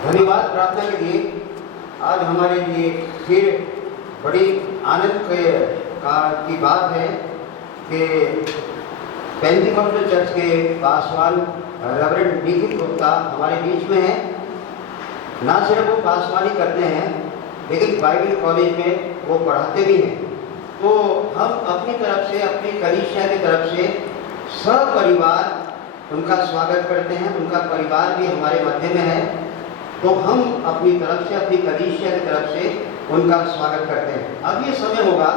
धन्यवाद प्रार्थना के लिए। आज हमारे लिए फिर बड़ी आनंद की बात है कि पेंटिकॉस्टल चर्च के पासवान रेवरेंड निखिल गुप्ता हमारे बीच में है। ना सिर्फ वो पासवानी करते हैं लेकिन बाइबल कॉलेज में वो पढ़ाते भी हैं। तो हम अपनी तरफ से, अपनी कलीसिया की तरफ से सपरिवार उनका स्वागत करते हैं। उनका परिवार भी हमारे मध्य में है, तो हम अपनी तरफ से, अपनी कलीसिया की तरफ से उनका स्वागत करते हैं। अब ये समय होगा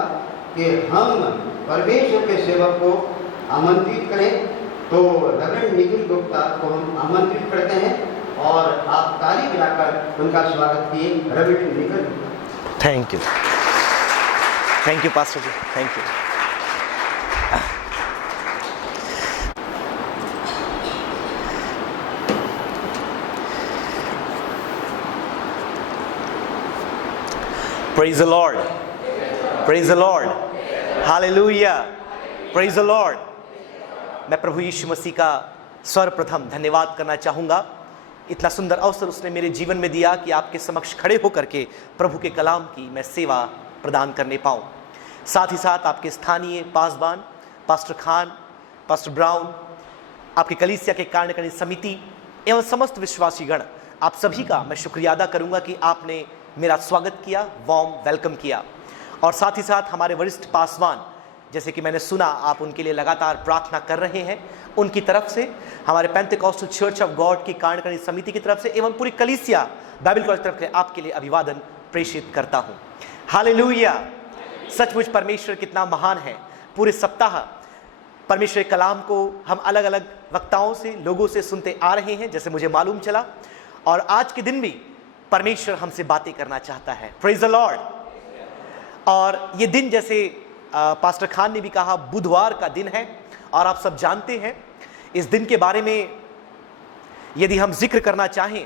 कि हम परमेश्वर के सेवक को आमंत्रित करें। तो रेवरेंड निखिल गुप्ता को हम आमंत्रित करते हैं और आप ताली बजाकर उनका स्वागत किए। Reverend Nikhil Gupta. Thank you pastor ji, thank you. Praise the Lord. Praise the Lord. Hallelujah. Praise the Lord. मैं प्रभु यीशु मसीह का सर्वप्रथम धन्यवाद करना चाहूँगा। इतना सुंदर अवसर उसने मेरे जीवन में दिया कि आपके समक्ष खड़े होकर के प्रभु के कलाम की मैं सेवा प्रदान करने पाऊँ। साथ ही साथ आपके स्थानीय Paswan pastor Khan, pastor brown, आपके कलीसिया के कार्यकारिणी समिति एवं समस्त विश्वासीगण, आप सभी का मैं शुक्रिया अदा करूँगा कि आपने मेरा स्वागत किया, वार्म वेलकम किया। और साथ ही साथ हमारे वरिष्ठ पासवान, जैसे कि मैंने सुना आप उनके लिए लगातार प्रार्थना कर रहे हैं, उनकी तरफ से, हमारे पेंटिकॉस्टल चर्च ऑफ गॉड की कार्यकारिणी समिति की तरफ से एवं पूरी कलीसिया बाइबल कॉलेज की तरफ से आपके लिए अभिवादन प्रेषित करता हूँ। हालेलुया। सचमुच परमेश्वर कितना महान है। पूरे सप्ताह परमेश्वर के कलाम को हम अलग अलग वक्ताओं से, लोगों से सुनते आ रहे हैं, जैसे मुझे मालूम चला, और आज के दिन भी परमेश्वर हमसे बातें करना चाहता है। Praise the Lord. और ये दिन, जैसे पास्टर खान ने भी कहा, बुधवार का दिन है और आप सब जानते हैं इस दिन के बारे में यदि हम जिक्र करना चाहें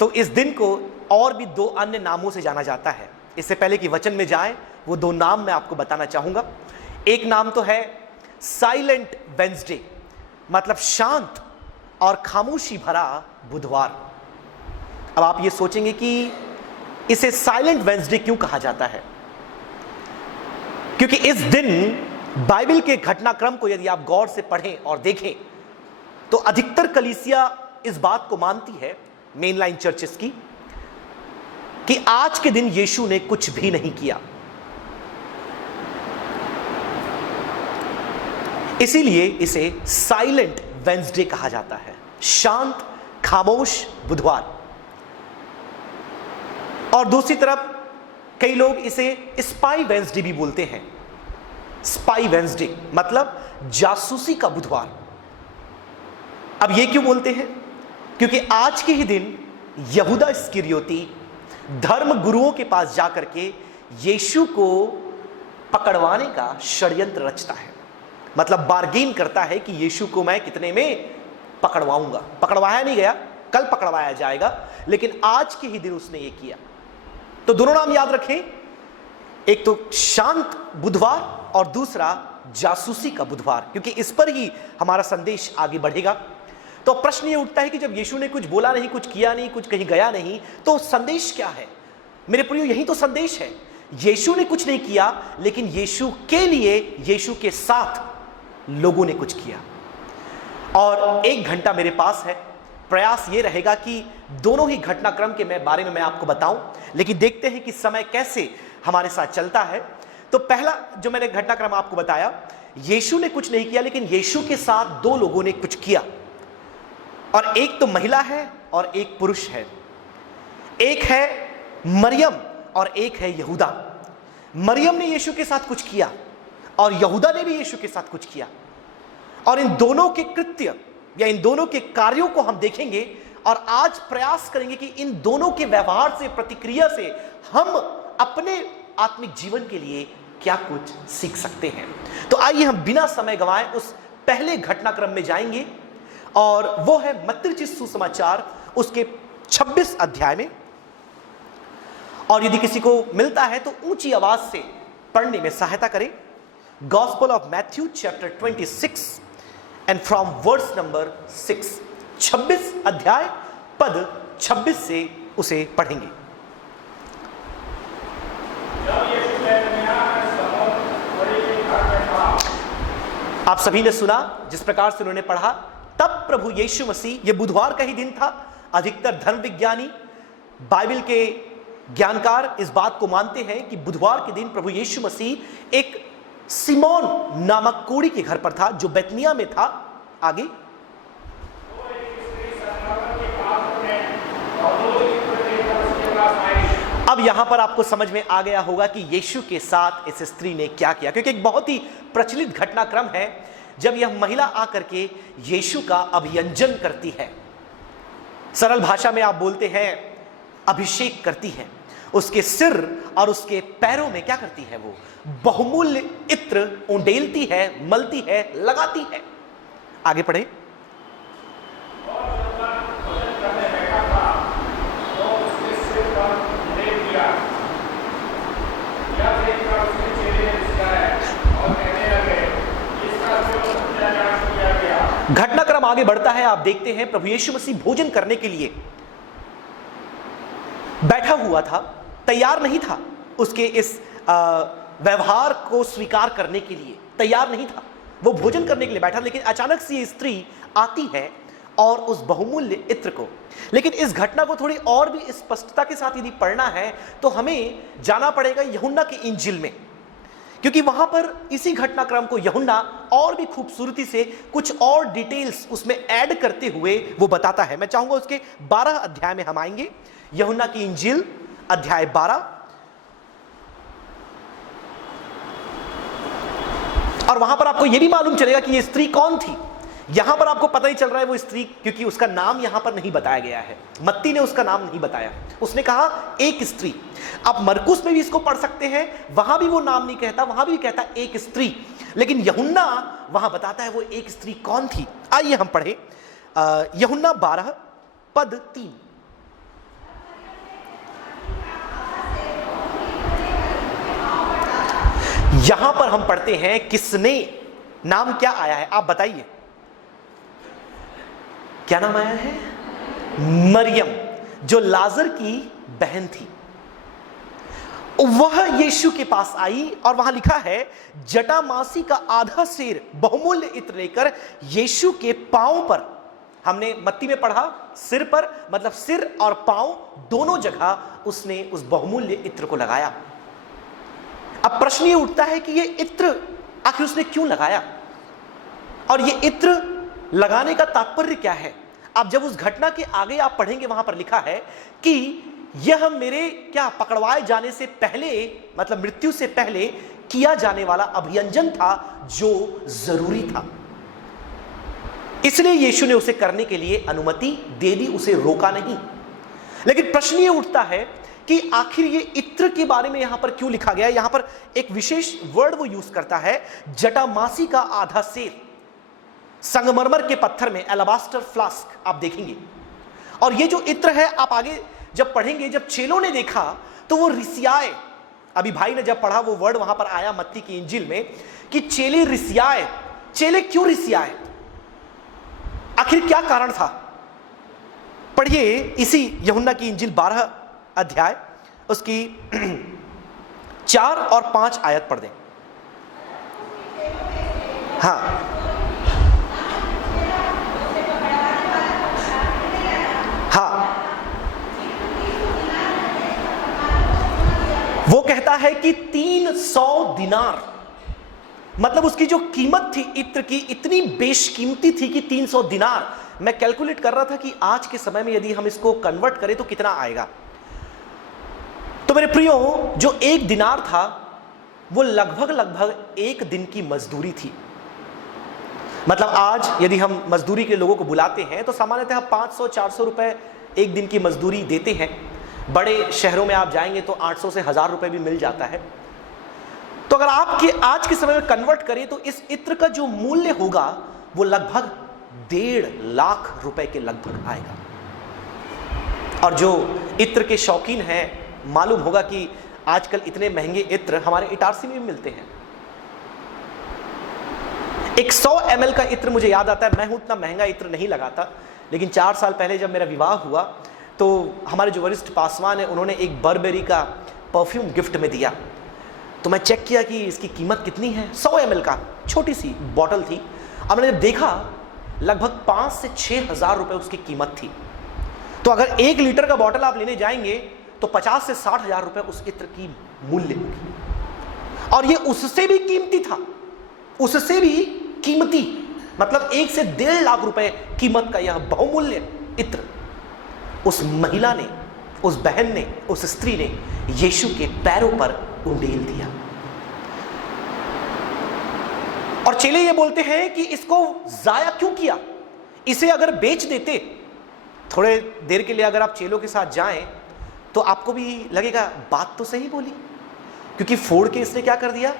तो इस दिन को और भी दो अन्य नामों से जाना जाता है। इससे पहले कि वचन में जाए, वो दो नाम मैं आपको बताना चाहूंगा। एक नाम तो है साइलेंट वेंसडे, मतलब शांत और खामोशी भरा बुधवार। अब आप ये सोचेंगे कि इसे साइलेंट वेंसडे क्यों कहा जाता है? क्योंकि इस दिन बाइबल के घटनाक्रम को यदि आप गौर से पढ़ें और देखें तो अधिकतर कलीसिया इस बात को मानती है, मेनलाइन चर्चेस की, कि आज के दिन यीशु ने कुछ भी नहीं किया। इसीलिए इसे साइलेंट वेंसडे कहा जाता है, शांत खामोश बुधवार। और दूसरी तरफ कई लोग इसे स्पाई वेंसडे भी बोलते हैं। स्पाई वेंसडे मतलब जासूसी का बुधवार। अब ये क्यों बोलते हैं? क्योंकि आज के ही दिन यहूदा इस्करियोती धर्म गुरुओं के पास जाकर के यीशु को पकड़वाने का षड्यंत्र रचता है। मतलब बार्गेन करता है कि यीशु को मैं कितने में पकड़वाऊंगा। पकड़वाया नहीं गया, कल पकड़वाया जाएगा, लेकिन आज के ही दिन उसने ये किया। तो दोनों नाम याद रखें, एक तो शांत बुधवार और दूसरा जासूसी का बुधवार, क्योंकि इस पर ही हमारा संदेश आगे बढ़ेगा। तो प्रश्न ये उठता है कि जब यीशु ने कुछ बोला नहीं, कुछ किया नहीं, कुछ कहीं गया नहीं, तो संदेश क्या है? मेरे प्रियो, यही तो संदेश है। यीशु ने कुछ नहीं किया, लेकिन यीशु के लिए, यीशु के साथ लोगों ने कुछ किया। और 1 घंटा मेरे पास है। प्रयास ये रहेगा कि दोनों ही घटनाक्रम के बारे में मैं आपको बताऊं, लेकिन देखते हैं कि समय कैसे हमारे साथ चलता है। तो पहला जो मैंने घटनाक्रम आपको बताया, यीशु ने कुछ नहीं किया, लेकिन यीशु के साथ 2 लोगों ने कुछ किया। और एक तो महिला है और एक पुरुष है। एक है मरियम और एक है यहूदा। मरियम ने यीशु के साथ कुछ किया और यहूदा ने भी यीशु के साथ कुछ किया। और इन दोनों के कृत्य या इन दोनों के कार्यों को हम देखेंगे और आज प्रयास करेंगे कि इन दोनों के व्यवहार से, प्रतिक्रिया से हम अपने आत्मिक जीवन के लिए क्या कुछ सीख सकते हैं। तो आइए हम बिना समय गंवाए उस पहले घटनाक्रम में जाएंगे, और वो है मत्ती रचित सुसमाचार उसके 26 अध्याय में। और यदि किसी को मिलता है तो ऊंची आवाज से पढ़ने में सहायता करें। Gospel of Matthew chapter 26 and from verse number 6, 26 अध्याय पद 26 से उसे पढ़ेंगे। आप सभी ने सुना जिस प्रकार से उन्होंने पढ़ा, तब प्रभु यीशु मसीह, यह बुधवार का ही दिन था। अधिकतर धर्म विज्ञानी, बाइबल के ज्ञानकार इस बात को मानते हैं कि बुधवार के दिन प्रभु यीशु मसीह एक सिमोन नामक कोढ़ी के घर पर था जो बेतनिया में था। आगे अब यहां पर आपको समझ में आ गया होगा कि यीशु के साथ इस स्त्री ने क्या किया, क्योंकि एक बहुत ही प्रचलित घटनाक्रम है जब यह महिला आकर के यीशु का अभियंजन करती है। सरल भाषा में आप बोलते हैं अभिषेक करती है। उसके सिर और उसके पैरों में क्या करती है? वो बहुमूल्य इत्र उंडेलती है, मलती है, लगाती है। आगे पढ़े। घटनाक्रम आगे बढ़ता है। आप देखते हैं प्रभु यीशु मसीह भोजन करने के लिए बैठा हुआ था, तैयार नहीं था उसके इस व्यवहार को स्वीकार करने के लिए, तैयार नहीं था। वो भोजन करने के लिए बैठा, लेकिन अचानक से ये स्त्री आती है और उस बहुमूल्य इत्र को, लेकिन इस घटना को थोड़ी और भी स्पष्टता के साथ यदि पढ़ना है तो हमें जाना पड़ेगा यूहन्ना की इंजील में, क्योंकि वहां पर इसी घटनाक्रम को यूहन्ना और भी खूबसूरती से कुछ और डिटेल्स उसमें ऐड करते हुए वो बताता है। मैं चाहूंगा उसके 12 अध्याय में हम आएंगे। यूहन्ना की इंजील अध्याय 12, और वहां पर आपको यह भी मालूम चलेगा कि यह स्त्री कौन थी। यहां पर आपको पता ही चल रहा है वो स्त्री, क्योंकि उसका नाम यहां पर नहीं बताया गया है। मत्ती ने उसका नाम नहीं बताया, उसने कहा एक स्त्री। आप मरकुस में भी इसको पढ़ सकते हैं, वहां भी वो नाम नहीं कहता, वहां भी कहता एक स्त्री, लेकिन यूहन्ना वहां बताता है वो एक स्त्री कौन थी। आइए हम पढ़े यूहन्ना 12 पद 3। यहां पर हम पढ़ते हैं किसने, नाम क्या आया है आप बताइए, क्या नाम आया है? मरियम, जो लाजर की बहन थी। वह यीशु के पास आई और वहां लिखा है जटामासी का आधा सेर बहुमूल्य इत्र लेकर यीशु के पांव पर, हमने मत्ती में पढ़ा सिर पर, मतलब सिर और पांव दोनों जगह उसने उस बहुमूल्य इत्र को लगाया। अब प्रश्न ये उठता है कि ये इत्र आखिर उसने क्यों लगाया और ये इत्र लगाने का तात्पर्य क्या है। अब जब उस घटना के आगे आप पढ़ेंगे वहां पर लिखा है कि यह मेरे क्या पकड़वाए जाने से पहले, मतलब मृत्यु से पहले किया जाने वाला अभियंजन था जो जरूरी था, इसलिए यीशु ने उसे करने के लिए अनुमति दे दी, उसे रोका नहीं। लेकिन प्रश्न ये उठता है कि आखिर ये इत्र के बारे में यहां पर क्यों लिखा गया है। यहां पर एक विशेष वर्ड वो यूज करता है, जटामासी का आधा सेर, संगमरमर के पत्थर में एलाबास्टर फ्लास्क आप देखेंगे। और ये जो इत्र है आप आगे जब पढ़ेंगे, जब चेलों ने देखा तो वो रिसियाए, अभी भाई ने जब पढ़ा वो वर्ड वहां पर आया मत्ती की इंजील में कि चेले रिसियाए। चेले क्यों रिसियाए, आखिर क्या कारण था? पढ़िए इसी यूहन्ना की इंजील 12 अध्याय उसकी 4 और 5 आयत पढ़ दें। हाँ, हाँ, वो कहता है कि 300 दिनार, मतलब उसकी जो कीमत थी इत्र की इतनी बेशकीमती थी कि 300 दिनार। मैं कैलकुलेट कर रहा था कि आज के समय में यदि हम इसको कन्वर्ट करें तो कितना आएगा। तो मेरे प्रियो, जो 1 दिनार था वो लगभग 1 दिन की मजदूरी थी। मतलब आज यदि हम मजदूरी के लोगों को बुलाते हैं तो सामान्यतः 500-400 रुपए 1 दिन की मजदूरी देते हैं। बड़े शहरों में आप जाएंगे तो 800 से 1000 रुपए भी मिल जाता है। तो अगर आपके आज के समय में कन्वर्ट करें तो इस इत्र का जो मूल्य होगा वो लगभग 1.5 लाख रुपए के लगभग आएगा। और जो इत्र के शौकीन हैं मालूम होगा कि आजकल इतने महंगे इत्र हमारे इटारसी में भी मिलते हैं। एक 100 ml का इत्र मुझे याद आता है, मैं हूं उतना महंगा इत्र नहीं लगाता, लेकिन 4 साल पहले जब मेरा विवाह हुआ तो हमारे जो वरिष्ठ पासवान है उन्होंने एक बर्बेरी का परफ्यूम गिफ्ट में दिया। तो मैं चेक किया कि इसकी कीमत कितनी है। 100 ml का छोटी सी बॉटल थी। अब मैंने जब देखा लगभग 5 से 6 हज़ार रुपये उसकी कीमत थी। तो अगर 1 लीटर का बॉटल आप लेने जाएंगे तो 50 से 60 हज़ार रुपये उस इत्र की मूल्य होगी। और ये उससे भी कीमती था, उससे भी कीमती, मतलब 1 से 1.5 लाख रुपए कीमत का यह बहुमूल्य इत्र उस महिला ने, उस बहन ने, उस स्त्री ने यीशु के पैरों पर उंडेल दिया। और चेले ये बोलते हैं कि इसको जाया क्यों किया, इसे अगर बेच देते, थोड़े देर के लिए अगर आप चेलों के साथ जाएं तो आपको भी लगेगा बात तो सही बोली, क्योंकि फोड़ के इसने क्या कर दिया।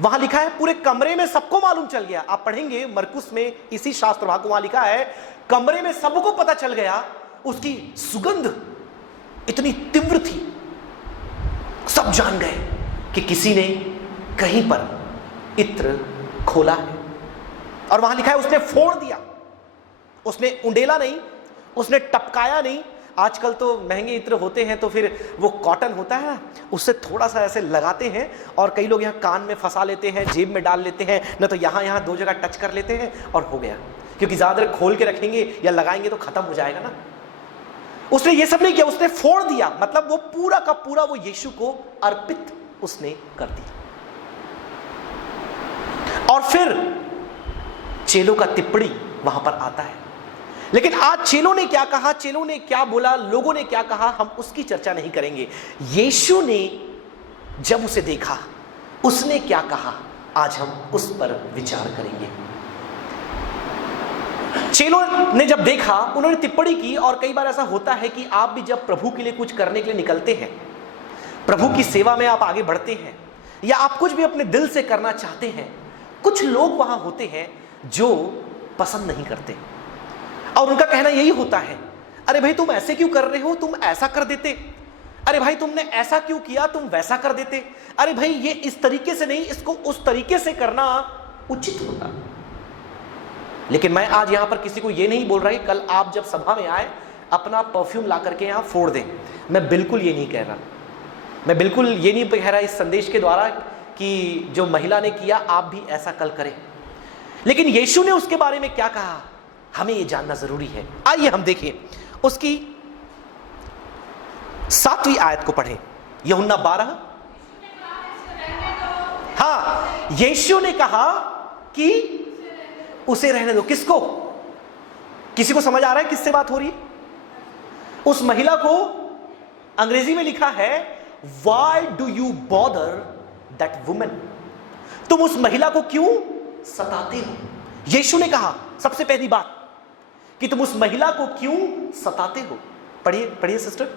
वहां लिखा है पूरे कमरे में सबको मालूम चल गया। आप पढ़ेंगे मरकुस में इसी शास्त्र भाग को, वहां लिखा है कमरे में सबको पता चल गया। उसकी सुगंध इतनी तीव्र थी, सब जान गए कि किसी ने कहीं पर इत्र खोला है। और वहां लिखा है उसने फोड़ दिया, उसने उंडेला नहीं, उसने टपकाया नहीं। आजकल तो महंगे इत्र होते हैं तो फिर वो कॉटन होता है ना, उससे थोड़ा सा ऐसे लगाते हैं और कई लोग यहाँ कान में फंसा लेते हैं, जेब में डाल लेते हैं, न तो यहाँ 2 जगह टच कर लेते हैं और हो गया। क्योंकि ज़्यादा देर खोल के रखेंगे या लगाएंगे तो खत्म हो जाएगा ना। उसने ये सब नहीं किया, उसने फोड़ दिया, मतलब वो पूरा का पूरा वो यीशु को अर्पित उसने कर दिया। और फिर चेलों का टिप्पणी वहां पर आता है। लेकिन आज चेलों ने क्या कहा, चेलों ने क्या बोला, लोगों ने क्या कहा, हम उसकी चर्चा नहीं करेंगे। यीशु ने जब उसे देखा उसने क्या कहा, आज हम उस पर विचार करेंगे। चेलों ने जब देखा उन्होंने टिप्पणी की। और कई बार ऐसा होता है कि आप भी जब प्रभु के लिए कुछ करने के लिए निकलते हैं, प्रभु की सेवा में आप आगे बढ़ते हैं, या आप कुछ भी अपने दिल से करना चाहते हैं, कुछ लोग वहां होते हैं जो पसंद नहीं करते और उनका कहना यही होता है, अरे भाई तुम ऐसे क्यों कर रहे हो, तुम ऐसा कर देते, अरे भाई तुमने ऐसा क्यों किया, तुम वैसा कर देते, अरे भाई ये इस तरीके से नहीं, इसको उस तरीके से करना उचित होता। लेकिन मैं आज यहां पर किसी को यह नहीं बोल रहा कि कल आप जब सभा में आए अपना परफ्यूम ला करके यहां फोड़ दें। मैं बिल्कुल ये नहीं कह रहा, मैं बिल्कुल ये नहीं कह रहा इस संदेश के द्वारा कि जो महिला ने किया आप भी ऐसा कल करें। लेकिन यीशु ने उसके बारे में क्या कहा, हमें यह जानना जरूरी है। आइए हम देखें, उसकी 7वीं आयत को पढ़ें, यूहन्ना 12। हाँ, यीशु ने कहा कि उसे रहने दो। किसको? किसी को समझ आ रहा है किससे बात हो रही है? उस महिला को अंग्रेजी में लिखा है Why do you bother that woman? तुम उस महिला को क्यों सताते हो? यीशु ने कहा सबसे पहली बात कि तुम उस महिला को क्यों सताते हो। पढ़िए पढ़िए सिस्टर।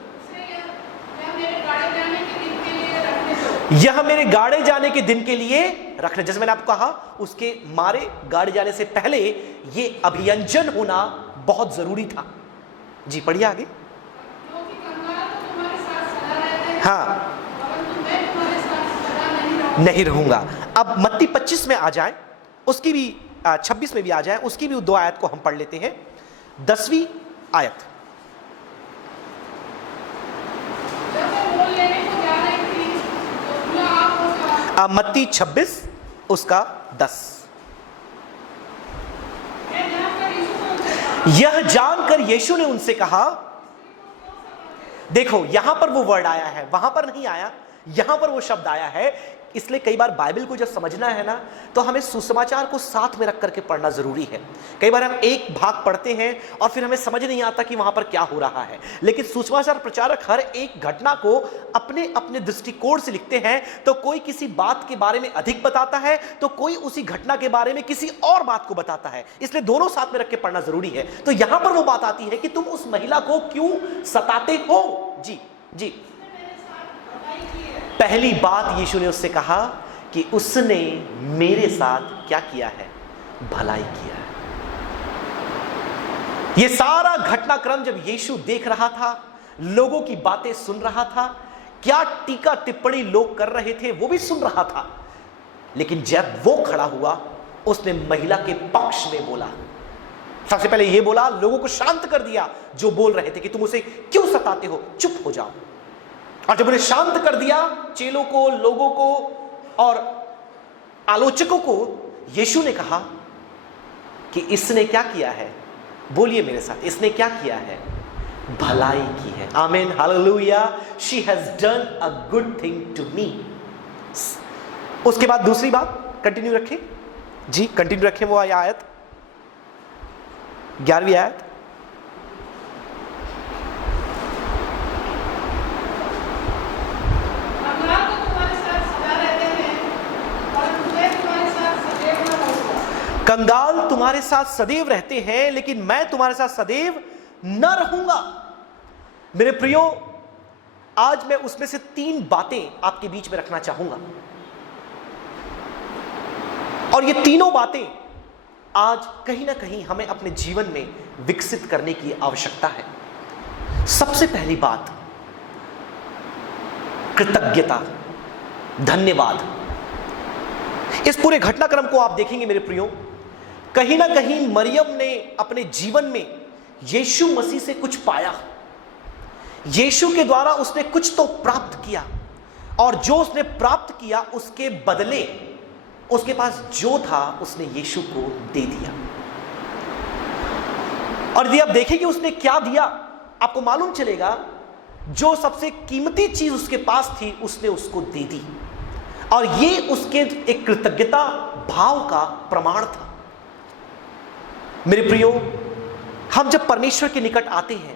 यह मेरे गाड़े जाने के दिन के लिए रखने। जैसे मैंने आपको कहा उसके मारे गाड़े जाने से पहले ये अभियंजन होना बहुत जरूरी था। जी पढ़िए आगे। हाँ, नहीं रहूंगा। अब मत्ती 25 में आ जाए, उसकी भी 26 में भी आ जाए, उसकी भी 2 आयत को हम पढ़ लेते हैं। 10वीं आयत। मत्ती 26 उसका 10। यह जानकर यीशु ने उनसे कहा, देखो यहां पर वो वर्ड आया है, वहां पर नहीं आया, यहां पर वो शब्द आया है। इसलिए कई बार बाइबल को जब समझना है ना तो हमें सुसमाचार को साथ में रख करके पढ़ना जरूरी है। कई बार हम एक भाग पढ़ते हैं और फिर हमें समझ नहीं आता कि वहां पर क्या हो रहा है। लेकिन सुसमाचार प्रचारक हर एक घटना को अपने अपने दृष्टिकोण से लिखते हैं। तो कोई किसी बात के बारे में अधिक बताता है तो कोई उसी घटना के बारे में किसी और बात को बताता है। इसलिए दोनों साथ में रख के पढ़ना जरूरी है। तो यहां पर वो बात आती है कि तुम उस महिला को क्यों सताते हो। जी जी, पहली बात यीशु ने उससे कहा कि उसने मेरे साथ क्या किया है, भलाई किया है। यह सारा घटनाक्रम जब यीशु देख रहा था, लोगों की बातें सुन रहा था, क्या टीका टिप्पणी लोग कर रहे थे वो भी सुन रहा था। लेकिन जब वो खड़ा हुआ उसने महिला के पक्ष में बोला। सबसे पहले ये बोला, लोगों को शांत कर दिया जो बोल रहे थे कि तुम उसे क्यों सताते हो, चुप हो जाओ। और जब उन्हें शांत कर दिया, चेलों को, लोगों को और आलोचकों को, यीशु ने कहा कि इसने क्या किया है, बोलिए मेरे साथ, इसने क्या किया है, भलाई की है। आमीन, हालेलुया। She has done a good thing to me. उसके बाद दूसरी बात कंटिन्यू रखें जी, कंटिन्यू रखें वो आयत, 11वीं आयत। कंगाल तुम्हारे साथ सदैव रहते हैं, लेकिन मैं तुम्हारे साथ सदैव न रहूंगा। मेरे प्रियो, आज मैं उसमें से 3 बातें आपके बीच में रखना चाहूंगा, और ये तीनों बातें आज कहीं ना कहीं हमें अपने जीवन में विकसित करने की आवश्यकता है। सबसे पहली बात, कृतज्ञता, धन्यवाद। इस पूरे घटनाक्रम को आप देखेंगे मेरे प्रियो, कहीं ना कहीं मरियम ने अपने जीवन में यीशु मसीह से कुछ पाया, यीशु के द्वारा उसने कुछ तो प्राप्त किया, और जो उसने प्राप्त किया उसके बदले उसके पास जो था उसने यीशु को दे दिया। और यदि आप देखेंगे उसने क्या दिया, आपको मालूम चलेगा, जो सबसे कीमती चीज उसके पास थी उसने उसको दे दी, और ये उसके एक कृतज्ञता भाव का प्रमाण था। मेरे प्रियो, हम जब परमेश्वर के निकट आते हैं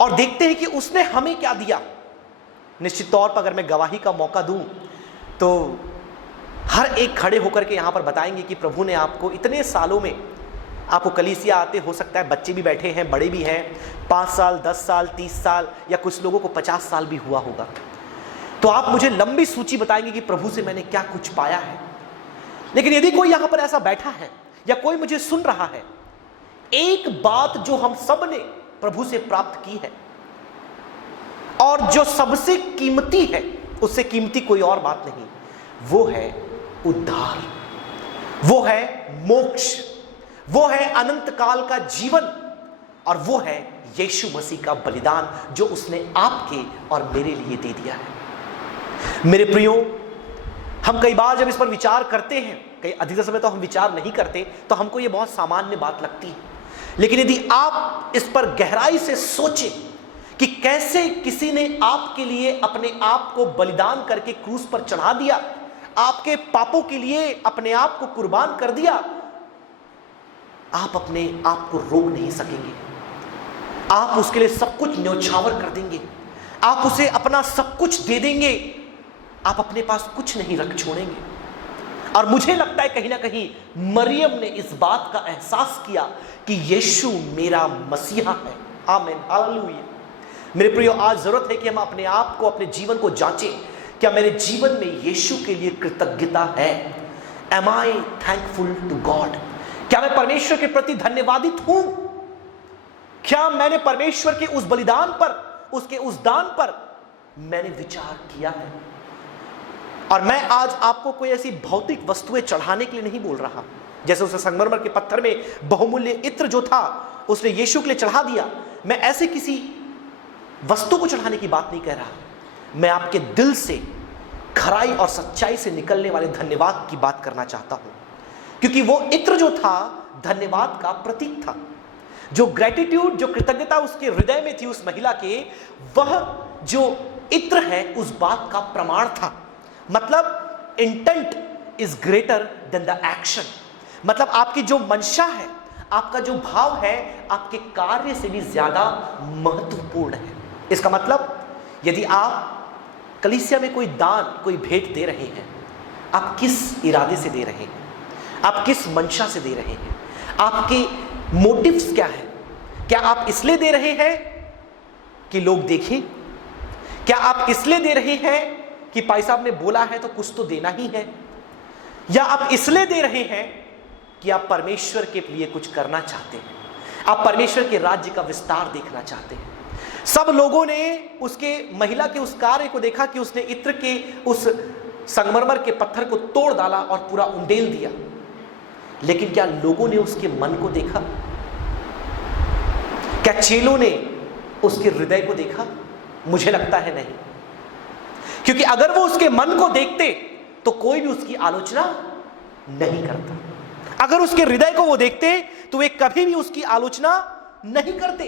और देखते हैं कि उसने हमें क्या दिया, निश्चित तौर पर अगर मैं गवाही का मौका दूं तो हर एक खड़े होकर के यहां पर बताएंगे कि प्रभु ने आपको इतने सालों में, आपको कलीसिया आते, हो सकता है बच्चे भी बैठे हैं, बड़े भी हैं, 5 साल, 10 साल, 30 साल, या कुछ लोगों को 50 साल भी हुआ होगा, तो आप मुझे लंबी सूची बताएंगे कि प्रभु से मैंने क्या कुछ पाया है। लेकिन यदि कोई यहां पर ऐसा बैठा है या कोई मुझे सुन रहा है, एक बात जो हम सब ने प्रभु से प्राप्त की है और जो सबसे कीमती है, उससे कीमती कोई और बात नहीं, वो है उद्धार, वो है मोक्ष, वो है अनंत काल का जीवन, और वो है यीशु मसीह का बलिदान जो उसने आपके और मेरे लिए दे दिया है। मेरे प्रियो, हम कई बार जब इस पर विचार करते हैं, कई अधिकतर समय तो हम विचार नहीं करते, तो हमको ये बहुत सामान्य बात लगती है, लेकिन यदि आप इस पर गहराई से सोचें कि कैसे किसी ने आपके लिए अपने आप को बलिदान करके क्रूस पर चढ़ा दिया, आपके पापों के लिए अपने आप को कुर्बान कर दिया, आप अपने आप को रोक नहीं सकेंगे। आप उसके लिए सब कुछ न्यौछावर कर देंगे, आप उसे अपना सब कुछ दे देंगे, आप अपने पास कुछ नहीं रख छोड़ेंगे। और मुझे लगता है कहीं ना कहीं मरियम ने इस बात का एहसास किया कि यीशु मेरा मसीहा है। आमीन, हालेलुया। मेरे प्रियो, आज जरूरत है कि हम अपने आप को, अपने जीवन को जांचें, क्या मेरे जीवन में यीशु के लिए कृतज्ञता है? Am I thankful to God? क्या मैं परमेश्वर के प्रति धन्यवादित हूं? क्या मैंने परमेश्वर के उस बलिदान पर, उसके उस दान पर मैंने विचार किया है? और मैं आज आपको कोई ऐसी भौतिक वस्तुएं चढ़ाने के लिए नहीं बोल रहा, जैसे उसे संगमरमर के पत्थर में बहुमूल्य इत्र जो था उसने यीशु के लिए चढ़ा दिया। मैं ऐसे किसी वस्तु को चढ़ाने की बात नहीं कह रहा, मैं आपके दिल से खराई और सच्चाई से निकलने वाले धन्यवाद की बात करना चाहता हूं, क्योंकि वो इत्र जो था धन्यवाद का प्रतीक था। जो ग्रेटिट्यूड, जो कृतज्ञता उसके हृदय में थी उस महिला के, वह जो इत्र है उस बात का प्रमाण था। मतलब intent is greater than the action. मतलब आपकी जो मंशा है, आपका जो भाव है, आपके कार्य से भी ज्यादा महत्वपूर्ण है। इसका मतलब यदि आप कलीसिया में कोई दान, कोई भेंट दे रहे हैं, आप किस इरादे से दे रहे हैं, आप किस मंशा से दे रहे हैं, आपके मोटिव्स क्या है? क्या आप इसलिए दे रहे हैं कि लोग देखें? क्या आप इसलिए दे रहे हैं कि भाई साहब ने बोला है तो कुछ तो देना ही है? या आप इसलिए दे रहे हैं कि आप परमेश्वर के लिए कुछ करना चाहते हैं, आप परमेश्वर के राज्य का विस्तार देखना चाहते हैं? सब लोगों ने उसके, महिला के उस कार्य को देखा कि उसने इत्र के उस संगमरमर के पत्थर को तोड़ डाला और पूरा उंडेल दिया, लेकिन क्या लोगों ने उसके मन को देखा? क्या चेलों ने उसके हृदय को देखा? मुझे लगता है नहीं, क्योंकि अगर वो उसके मन को देखते तो कोई भी उसकी आलोचना नहीं करता। अगर उसके हृदय को वो देखते तो वे कभी भी उसकी आलोचना नहीं करते।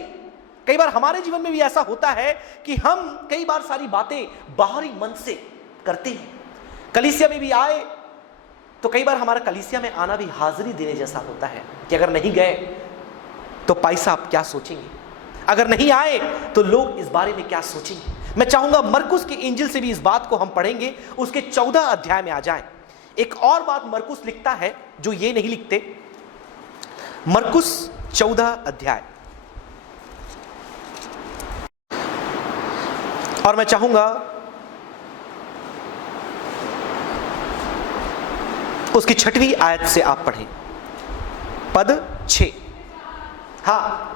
कई बार हमारे जीवन में भी ऐसा होता है कि हम कई बार सारी बातें बाहरी मन से करते हैं। कलीसिया में भी आए तो कई बार हमारा कलीसिया में आना भी हाजिरी देने जैसा होता है कि अगर नहीं गए तो भाई साहब क्या सोचेंगे, अगर नहीं आए तो लोग इस बारे में क्या सोचेंगे। मैं चाहूंगा मरकुस के इंजिल से भी इस बात को हम पढ़ेंगे, उसके 14 अध्याय में आ जाएं। एक और बात मरकुस लिखता है जो ये नहीं लिखते। मरकुस 14 अध्याय, और मैं चाहूंगा उसकी 6वीं आयत से आप पढ़ें, पद 6। हाँ,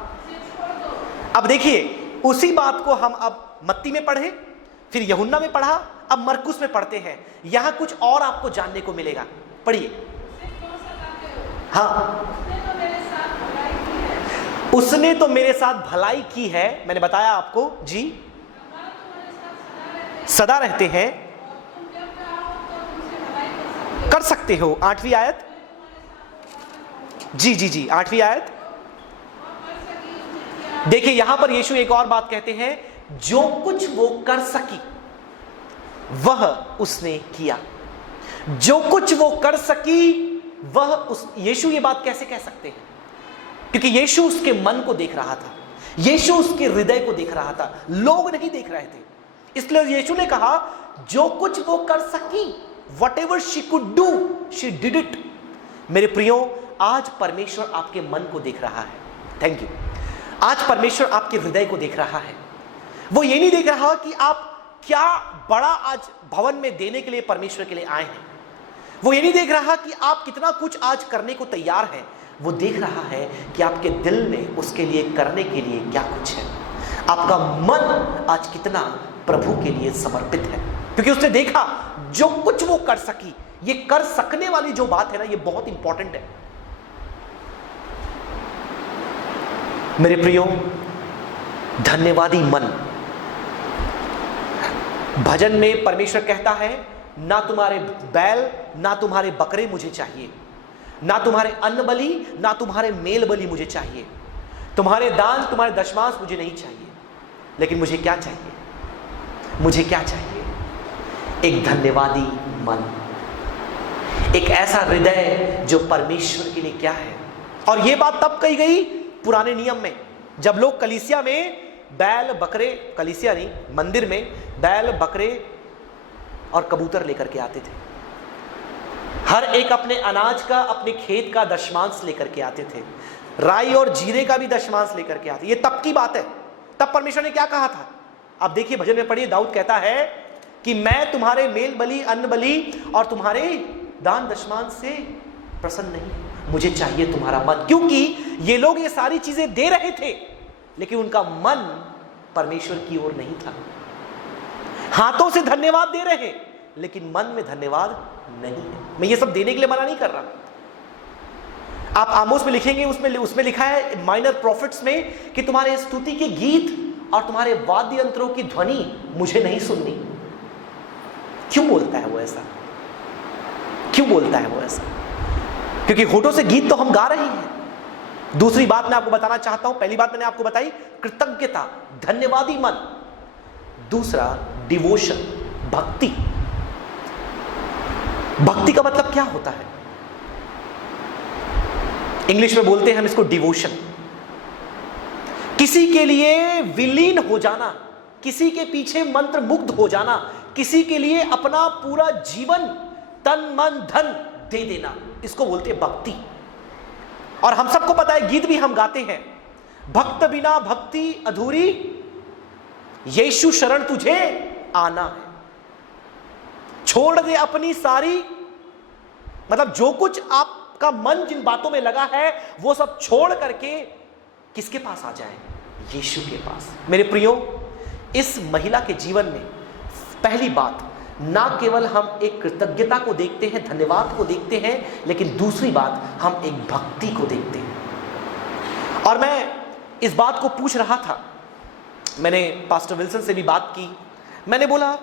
अब देखिए उसी बात को हम अब मत्ती में पढ़े, फिर यूहन्ना में पढ़ा, अब मरकुस में पढ़ते हैं। यहां कुछ और आपको जानने को मिलेगा। पढ़िए। हाँ, उसने तो मेरे साथ भलाई की है, मैंने बताया आपको जी, सदा रहते हैं, कर सकते हो। 8वीं आयत, जी जी जी 8वीं आयत देखिए, यहां पर यीशु एक और बात कहते हैं, जो कुछ वो कर सकी वह उसने किया। जो कुछ वो कर सकी वह उस, यीशु ये बात कैसे कह सकते हैं? क्योंकि यीशु उसके मन को देख रहा था, यीशु उसके हृदय को देख रहा था, लोग नहीं देख रहे थे। इसलिए यीशु ने कहा जो कुछ वो कर सकी, whatever she could do, she did it। मेरे प्रियो, आज परमेश्वर आपके मन को देख रहा है। Thank you. आज परमेश्वर आपके हृदय को देख रहा है। वो ये नहीं देख रहा कि आप क्या बड़ा आज भवन में देने के लिए परमेश्वर के लिए आए हैं। वो ये नहीं देख रहा कि आप कितना कुछ आज करने को तैयार हैं। वो देख रहा है कि आपके दिल में उसके लिए करने के लिए क्या कुछ है। आपका मन आज कितना प्रभु के लिए समर्पित है, क्योंकि उसने देखा जो कुछ वो कर सकी। ये कर सकने वाली जो बात है ना, ये बहुत इंपॉर्टेंट है मेरे प्रियो। धन्यवादी मन। भजन में परमेश्वर कहता है, ना तुम्हारे बैल ना तुम्हारे बकरे मुझे चाहिए, ना तुम्हारे अन्न बलि ना तुम्हारे मेल बलि मुझे चाहिए, तुम्हारे दान तुम्हारे दशमांश मुझे नहीं चाहिए, लेकिन मुझे क्या चाहिए? मुझे क्या चाहिए? एक धन्यवादी मन, एक ऐसा हृदय जो परमेश्वर के लिए क्या है। और यह बात तब कही गई पुराने नियम में, जब लोग कलीसिया में बैल बकरे, कलीसिया नहीं मंदिर में बैल बकरे और कबूतर लेकर के आते थे। हर एक अपने अनाज का, अपने खेत का दशमांश लेकर के आते थे। राई और जीरे का भी दशमांश लेकर के आते। ये तब की बात है। तब परमेश्वर ने क्या कहा था? आप देखिए भजन में पढ़िए, दाऊद कहता है कि मैं तुम्हारे मेल बलि, अन्न बलि और तुम्हारे दान दशमांश से प्रसन्न नहीं, मुझे चाहिए तुम्हारा मन। क्योंकि ये लोग ये सारी चीजें दे रहे थे, लेकिन उनका मन परमेश्वर की ओर नहीं था। हाथों से धन्यवाद दे रहे हैं, लेकिन मन में धन्यवाद नहीं है। मैं ये सब देने के लिए मना नहीं कर रहा। आप आमोस में लिखेंगे, उसमें लिखा है माइनर प्रॉफिट्स में कि तुम्हारे स्तुति के गीत और तुम्हारे वाद्य यंत्रों की ध्वनि मुझे नहीं सुननी। क्यों बोलता है वो ऐसा? क्यों बोलता है वो ऐसा? क्योंकि होठों से गीत तो हम गा रहे हैं। दूसरी बात मैं आपको बताना चाहता हूं, पहली बात मैंने आपको बताई कृतज्ञता, धन्यवादी मन। दूसरा डिवोशन, भक्ति। भक्ति का मतलब क्या होता है? इंग्लिश में बोलते हैं हम इसको डिवोशन। किसी के लिए विलीन हो जाना, किसी के पीछे मंत्र मुग्ध हो जाना, किसी के लिए अपना पूरा जीवन तन मन धन दे देना, इसको बोलते हैं भक्ति। और हम सबको पता है, गीत भी हम गाते हैं, भक्त बिना भक्ति अधूरी, यीशु शरण तुझे आना है। छोड़ दे अपनी सारी, मतलब जो कुछ आपका मन जिन बातों में लगा है वो सब छोड़ करके किसके पास आ जाए? यीशु के पास। मेरे प्रियो, इस महिला के जीवन में पहली बात, ना केवल हम एक कृतज्ञता को देखते हैं, धन्यवाद को देखते हैं, लेकिन दूसरी बात हम एक भक्ति को देखते हैं। और मैं इस बात को पूछ रहा था, मैंने पास्टर विल्सन से भी बात की। मैंने बोला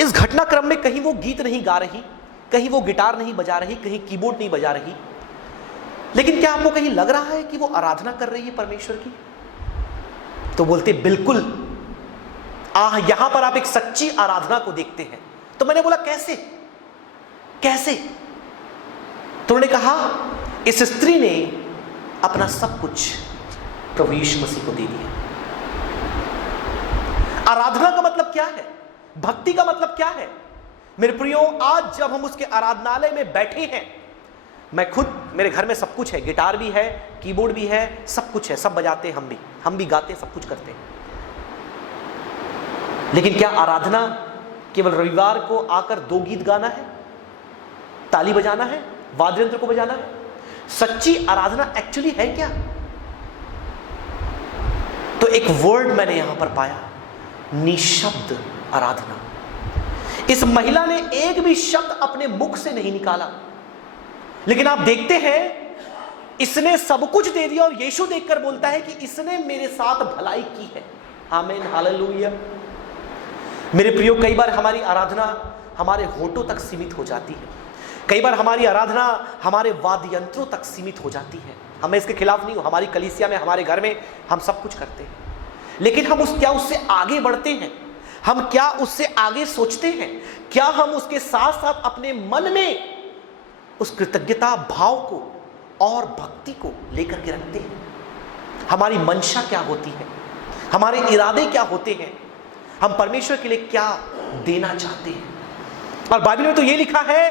इस घटनाक्रम में कहीं वो गीत नहीं गा रही, कहीं वो गिटार नहीं बजा रही, कहीं कीबोर्ड नहीं बजा रही, लेकिन क्या आपको कहीं लग रहा है कि वो आराधना कर रही है परमेश्वर की? तो बोलते बिल्कुल, यहां पर आप एक सच्ची आराधना को देखते हैं। तो मैंने बोला कैसे कैसे? तो उन्होंने कहा इस स्त्री ने अपना सब कुछ प्रभु यीशु मसीह को दे दिया। आराधना का मतलब क्या है? भक्ति का मतलब क्या है? मेरे प्रियो, आज जब हम उसके आराधनालय में बैठे हैं, मैं खुद, मेरे घर में सब कुछ है, गिटार भी है, कीबोर्ड भी है, सब कुछ है, सब बजाते हैं, हम भी गाते हैं, सब कुछ करते हैं। लेकिन क्या आराधना केवल रविवार को आकर 2 गीत गाना है, ताली बजाना है, वाद्य यंत्र को बजाना है? सच्ची आराधना एक्चुअली है क्या? तो एक वर्ड मैंने यहां पर पाया, निशब्द आराधना। इस महिला ने एक भी शब्द अपने मुख से नहीं निकाला, लेकिन आप देखते हैं इसने सब कुछ दे दिया और यीशु देखकर बोलता है कि इसने मेरे साथ भलाई की है। आमीन, हालेलुया। मेरे प्रियो, कई बार हमारी आराधना हमारे होठों तक सीमित हो जाती है, कई बार हमारी आराधना हमारे वाद्य यंत्रों तक सीमित हो जाती है। हमें इसके खिलाफ नहीं हो, हमारी कलीसिया में, हमारे घर में हम सब कुछ करते हैं, लेकिन हम क्या उससे आगे बढ़ते हैं? हम क्या उससे आगे सोचते हैं? क्या हम उसके साथ साथ अपने मन में उस कृतज्ञता भाव को और भक्ति को लेकर के रखते हैं? हमारी मंशा क्या होती है? हमारे इरादे क्या होते हैं? हम परमेश्वर के लिए क्या देना चाहते हैं? और बाइबल में तो ये लिखा है,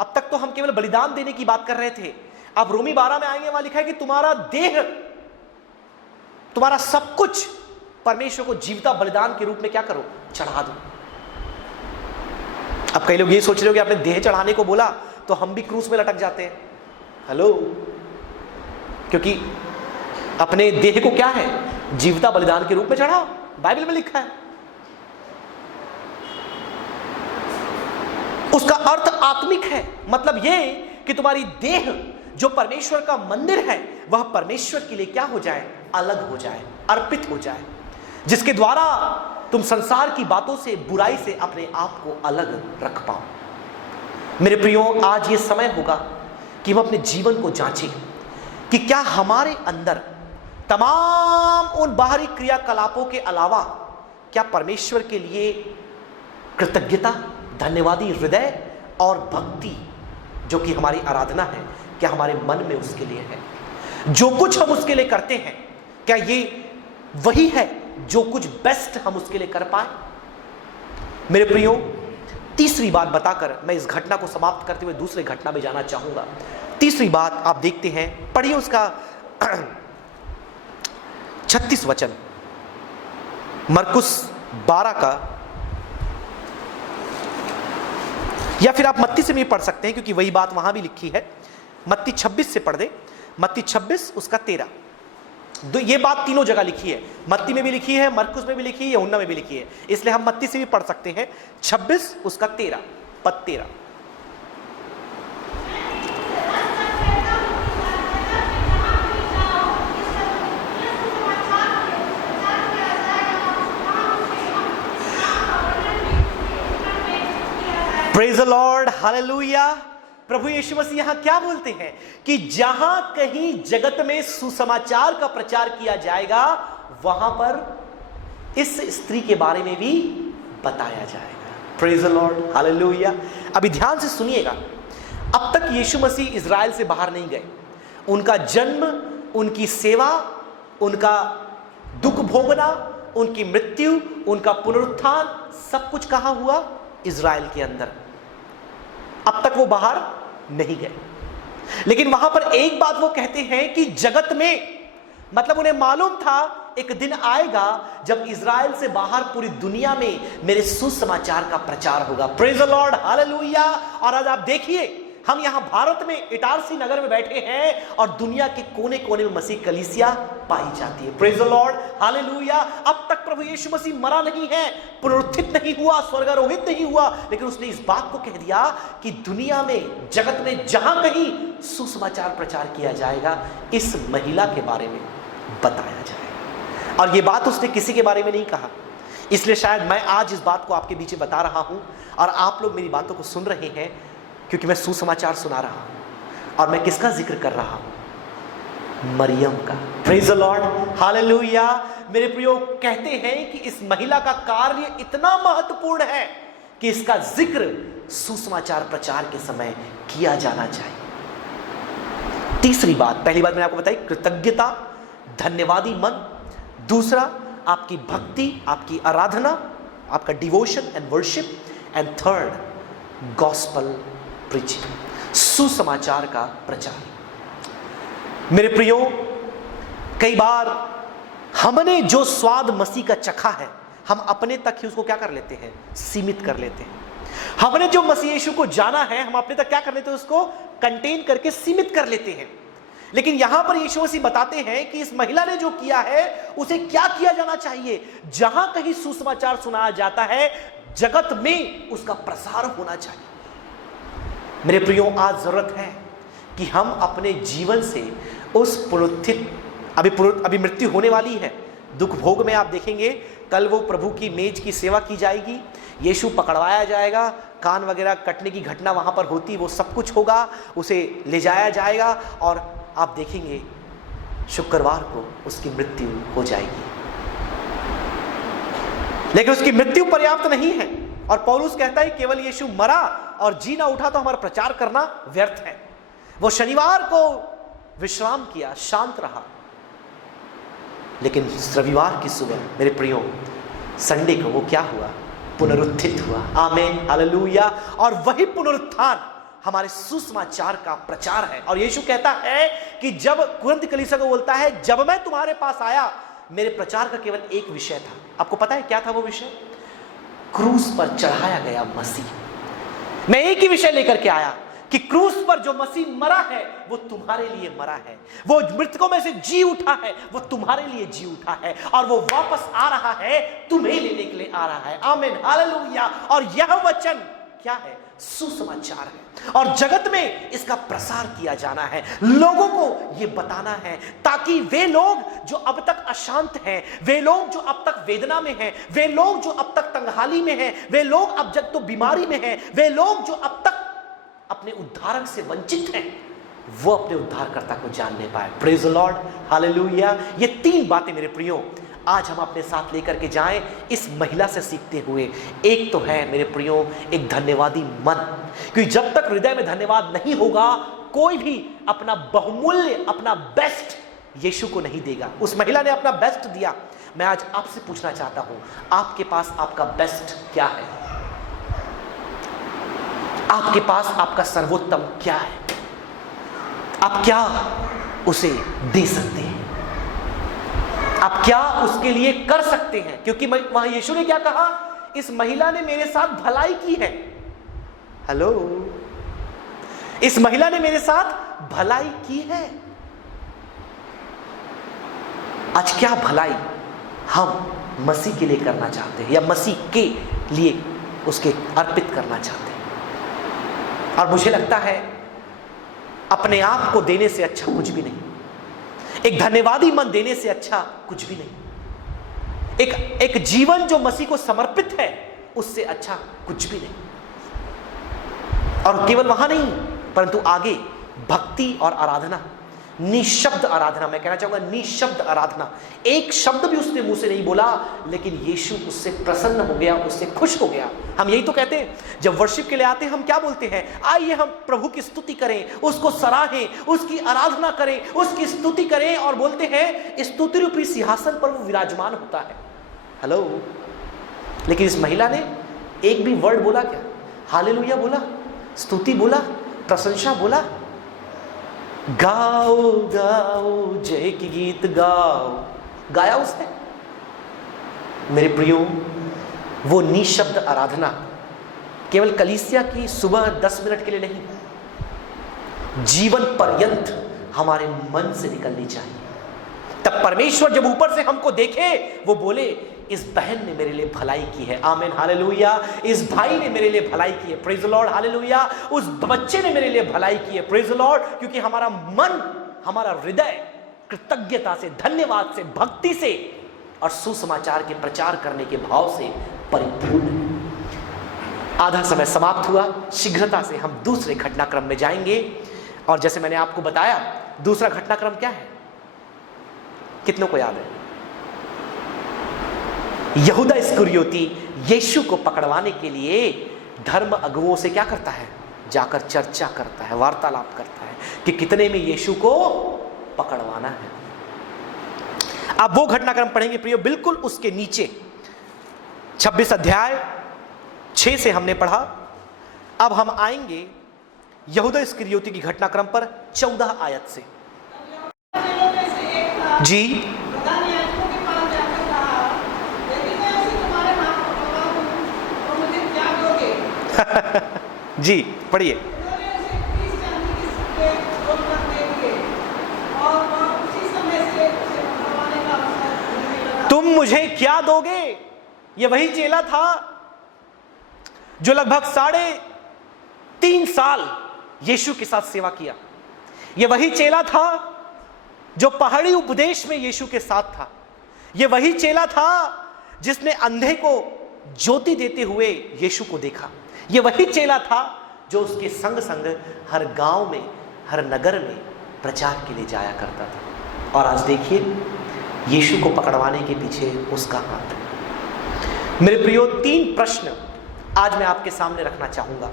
अब तक तो हम केवल बलिदान देने की बात कर रहे थे, अब रोमी 12 में आएंगे, वहां लिखा है कि तुम्हारा देह, तुम्हारा सब कुछ परमेश्वर को जीवता बलिदान के रूप में क्या करो? चढ़ा दो। अब कई लोग ये सोच रहे हो कि आपने देह चढ़ाने को बोला तो हम भी क्रूस में लटक जाते हैं। हेलो, क्योंकि अपने देह को क्या है? जीवता बलिदान के रूप में चढ़ाओ, बाइबल में लिखा है। उसका अर्थ आत्मिक है, मतलब ये कि तुम्हारी देह जो परमेश्वर का मंदिर है, वह परमेश्वर के लिए क्या हो जाए? अलग हो जाए, अर्पित हो जाए, जिसके द्वारा तुम संसार की बातों से, बुराई से अपने आप को अलग रख पाओ। मेरे प्रियो, आज ये समय होगा कि हम अपने जीवन को जांचें कि क्या हमारे अंदर तमाम उन बाहरी क्रियाकलापों के अलावा क्या परमेश्वर के लिए कृतज्ञता, धन्यवादी हृदय और भक्ति जो कि हमारी आराधना है, क्या हमारे मन में उसके लिए है? जो कुछ हम उसके लिए करते हैं, क्या ये वही है जो कुछ बेस्ट हम उसके लिए कर पाए? मेरे प्रियो, तीसरी बात बताकर मैं इस घटना को समाप्त करते हुए दूसरे घटना में जाना चाहूंगा। तीसरी बात आप देखते हैं, पढ़िए उसका 36 वचन, मरकुस 12 का, या फिर आप मत्ती से भी पढ़ सकते हैं क्योंकि वही बात वहां भी लिखी है। मत्ती 26 से पढ़ दे, मत्ती 26 उसका 13। ये बात तीनों जगह लिखी है, मत्ती में भी लिखी है, मरकुस में भी लिखी है, यूहन्ना में भी लिखी है, इसलिए हम मत्ती से भी पढ़ सकते हैं। 26 उसका 13, पद 13। Praise the lord, hallelujah. प्रभु यीशु मसीह यहां क्या बोलते हैं कि जहां कहीं जगत में सुसमाचार का प्रचार किया जाएगा, वहां पर इस स्त्री के बारे में भी बताया जाएगा। Praise the lord, hallelujah. अभी ध्यान से सुनिएगा, अब तक यीशु मसीह इजराइल से बाहर नहीं गए। उनका जन्म, उनकी सेवा, उनका दुख भोगना, उनकी मृत्यु, उनका पुनरुत्थान, सब कुछ कहां हुआ? इजराइल के अंदर। अब तक वो बाहर नहीं गए, लेकिन वहां पर एक बात वो कहते हैं कि जगत में, मतलब उन्हें मालूम था एक दिन आएगा जब इजराइल से बाहर पूरी दुनिया में मेरे सुसमाचार का प्रचार होगा। Praise the lord, hallelujah. और आज आप देखिए, हम यहां भारत में इटारसी नगर में बैठे हैं और दुनिया के कोने कोने में मसीह कलीसिया पाई जाती है। Praise the lord, hallelujah. अब तक प्रभु यीशु मसीह मरा नहीं है, पुनरुत्थित नहीं हुआ, स्वर्गारोहित नहीं हुआ, लेकिन उसने इस बात को कह दिया कि दुनिया में, जगत में जहां कहीं सुसमाचार प्रचार किया जाएगा, इस महिला के बारे में बताया जाएगा। और यह बात उसने किसी के बारे में नहीं कहा, इसलिए शायद मैं आज इस बात को आपके बीच बता रहा हूं और आप लोग मेरी बातों को सुन रहे हैं, क्योंकि मैं सुसमाचार सुना रहा हूं। और मैं किसका जिक्र कर रहा हूं? मरियम का। Praise the lord, hallelujah. मेरे प्रियो, कहते हैं कि इस महिला का कार्य इतना महत्वपूर्ण है कि इसका जिक्र सुसमाचार प्रचार के समय किया जाना चाहिए। तीसरी बात, पहली बात मैंने आपको बताई कृतज्ञता, धन्यवादी मन। दूसरा आपकी भक्ति, आपकी आराधना, आपका devotion and worship. And third gospel preaching, सुसमाचार का प्रचार। मेरे प्रियो, कई बार हमने जो स्वाद मसीह का चखा है, हम अपने तक ही उसको क्या कर लेते हैं? सीमित कर लेते हैं। हमने जो मसीह यीशु को जाना है, हम अपने तक क्या कर लेते हैं? उसको कंटेन करके सीमित कर लेते हैं। लेकिन यहां पर यीशु मसीह बताते हैं कि इस महिला ने जो किया है, उसे क्या किया जाना चाहिए? जहां कहीं सुसमाचार सुनाया जाता है, जगत में उसका प्रसार होना चाहिए। मेरे प्रियो, आज जरूरत है कि हम अपने जीवन से उस पुनरुत्थित, अभी मृत्यु होने वाली है, दुख भोग में आप देखेंगे कल वो प्रभु की मेज की सेवा की जाएगी, यीशु पकड़वाया जाएगा, कान वगैरह कटने की घटना वहां पर होती, वो सब कुछ होगा, उसे ले जाया जाएगा और आप देखेंगे शुक्रवार को उसकी मृत्यु हो जाएगी। लेकिन उसकी मृत्यु पर्याप्त नहीं है और पौलुस कहता है केवल यीशु मरा और जी ना उठा तो हमारा प्रचार करना व्यर्थ है। वो शनिवार को विश्राम किया, शांत रहा, लेकिन रविवार की सुबह मेरे प्रियो, संडे को वो क्या हुआ? पुनरुत्थित हुआ। आमीन, हालेलुया। और वही पुनरुत्थान हमारे सुसमाचार का प्रचार है। और यीशु कहता है कि जब कुरिन्थ कलीसिया को बोलता है, जब मैं तुम्हारे पास आया, मेरे प्रचार का केवल एक विषय था। आपको पता है क्या था वो विषय? क्रूस पर चढ़ाया गया मसीह। मैं एक ही विषय लेकर के आया कि क्रूस पर जो मसीह मरा है, वो तुम्हारे लिए मरा है, वो मृतकों में से जी उठा है, वो तुम्हारे लिए जी उठा है, और वो वापस आ रहा है, तुम्हें लेने के लिए आ रहा है। आमीन, हालेलुया। और यह वचन क्या है? सुसमाचार है और जगत में इसका प्रसार किया जाना है, लोगों को यह बताना है, ताकि वे लोग जो अब तक अशांत हैं, वे लोग जो अब तक वेदना में हैं, वे लोग जो अब तक तंगहाली में हैं, वे लोग अब जब तो बीमारी में हैं, वे लोग जो अब तक अपने उद्धारक से वंचित हैं, वो अपने उद्धारकर्ता को जानने पाए। Praise the lord, hallelujah. ये तीन बातें मेरे प्रियो आज हम अपने साथ लेकर के जाएं इस महिला से सीखते हुए। एक तो है मेरे प्रियो एक धन्यवादी मन, क्योंकि जब तक हृदय में धन्यवाद नहीं होगा, कोई भी अपना बहुमूल्य, अपना बेस्ट यीशु को नहीं देगा। उस महिला ने अपना बेस्ट दिया। मैं आज आपसे पूछना चाहता हूं, आपके पास आपका बेस्ट क्या है? आपके पास आपका सर्वोत्तम क्या है? आप क्या उसे दे सकते हैं? आप क्या उसके लिए कर सकते हैं? क्योंकि वहां यीशु ने क्या कहा? इस महिला ने मेरे साथ भलाई की है। हेलो, इस महिला ने मेरे साथ भलाई की है। आज क्या भलाई हम मसीह के लिए करना चाहते हैं या मसीह के लिए उसके अर्पित करना चाहते हैं? और मुझे लगता है अपने आप को देने से अच्छा कुछ भी नहीं, एक धन्यवादी मन देने से अच्छा कुछ भी नहीं, एक जीवन जो मसीह को समर्पित है उससे अच्छा कुछ भी नहीं। और केवल वहां नहीं, परंतु आगे भक्ति और आराधना, निशब्द आराधना, मैं कहना चाहूंगा निशब्द आराधना। एक शब्द भी उसने मुंह से नहीं बोला, लेकिन यीशु उससे प्रसन्न हो गया, उससे खुश हो गया। हम यही तो कहते हैं, जब वर्शिप के लिए आते हैं हम क्या बोलते हैं? आइए हम प्रभु की स्तुति करें, उसको सराहें, उसकी आराधना करें, उसकी स्तुति करें, और बोलते हैं स्तुति रूपी सिंहासन पर वो विराजमान होता है। हेलो, लेकिन इस महिला ने एक भी वर्ड बोला क्या? हालेलुया बोला, स्तुति बोला, प्रशंसा बोला? गाओ गाओ जय की गीत गाओ, गाया उसने? मेरे प्रियो, वो निशब्द आराधना केवल कलीसिया की सुबह 10 मिनट के लिए नहीं, जीवन पर्यंत हमारे मन से निकलनी चाहिए। तब परमेश्वर जब ऊपर से हमको देखे, वो बोले इस बहन ने मेरे लिए भलाई की है, आमीन हालेलुया। इस भाई ने मेरे लिए भलाई की है, प्रेज द लॉर्ड हालेलुया। उस बच्चे ने मेरे लिए भलाई की है, प्रेज द लॉर्ड। क्योंकि हमारा मन, हमारा हृदय कृतज्ञता से, धन्यवाद से, भक्ति से और सुसमाचार के प्रचार करने के भाव से परिपूर्ण है। आधा समय समाप्त हुआ, शीघ्रता से हम दूसरे घटनाक्रम में जाएंगे। और जैसे मैंने आपको बताया, दूसरा घटनाक्रम क्या है, कितनों को याद है? यहूदा इस्करियोती यीशु को पकड़वाने के लिए धर्म अगुओं से क्या करता है? जाकर चर्चा करता है, वार्तालाप करता है कि कितने में यीशु को पकड़वाना है। आप वो घटनाक्रम पढ़ेंगे प्रियो, बिल्कुल उसके नीचे 26 अध्याय 6 से हमने पढ़ा। अब हम आएंगे यहूदा इस्करियोती की घटनाक्रम पर 14 आयत से। जी जी पढ़िए। तुम मुझे क्या दोगे? ये वही चेला था जो लगभग 3.5 साल यीशु के साथ सेवा किया। ये वही चेला था जो पहाड़ी उपदेश में यीशु के साथ था। ये वही चेला था जिसने अंधे को ज्योति देते हुए यीशु को देखा। ये वही चेला था जो उसके संग संग हर गांव में, हर नगर में प्रचार के लिए जाया करता था। और आज देखिए, यीशु को पकड़वाने के पीछे उसका हाथ है। मेरे प्रियो, 3 प्रश्न आज मैं आपके सामने रखना चाहूंगा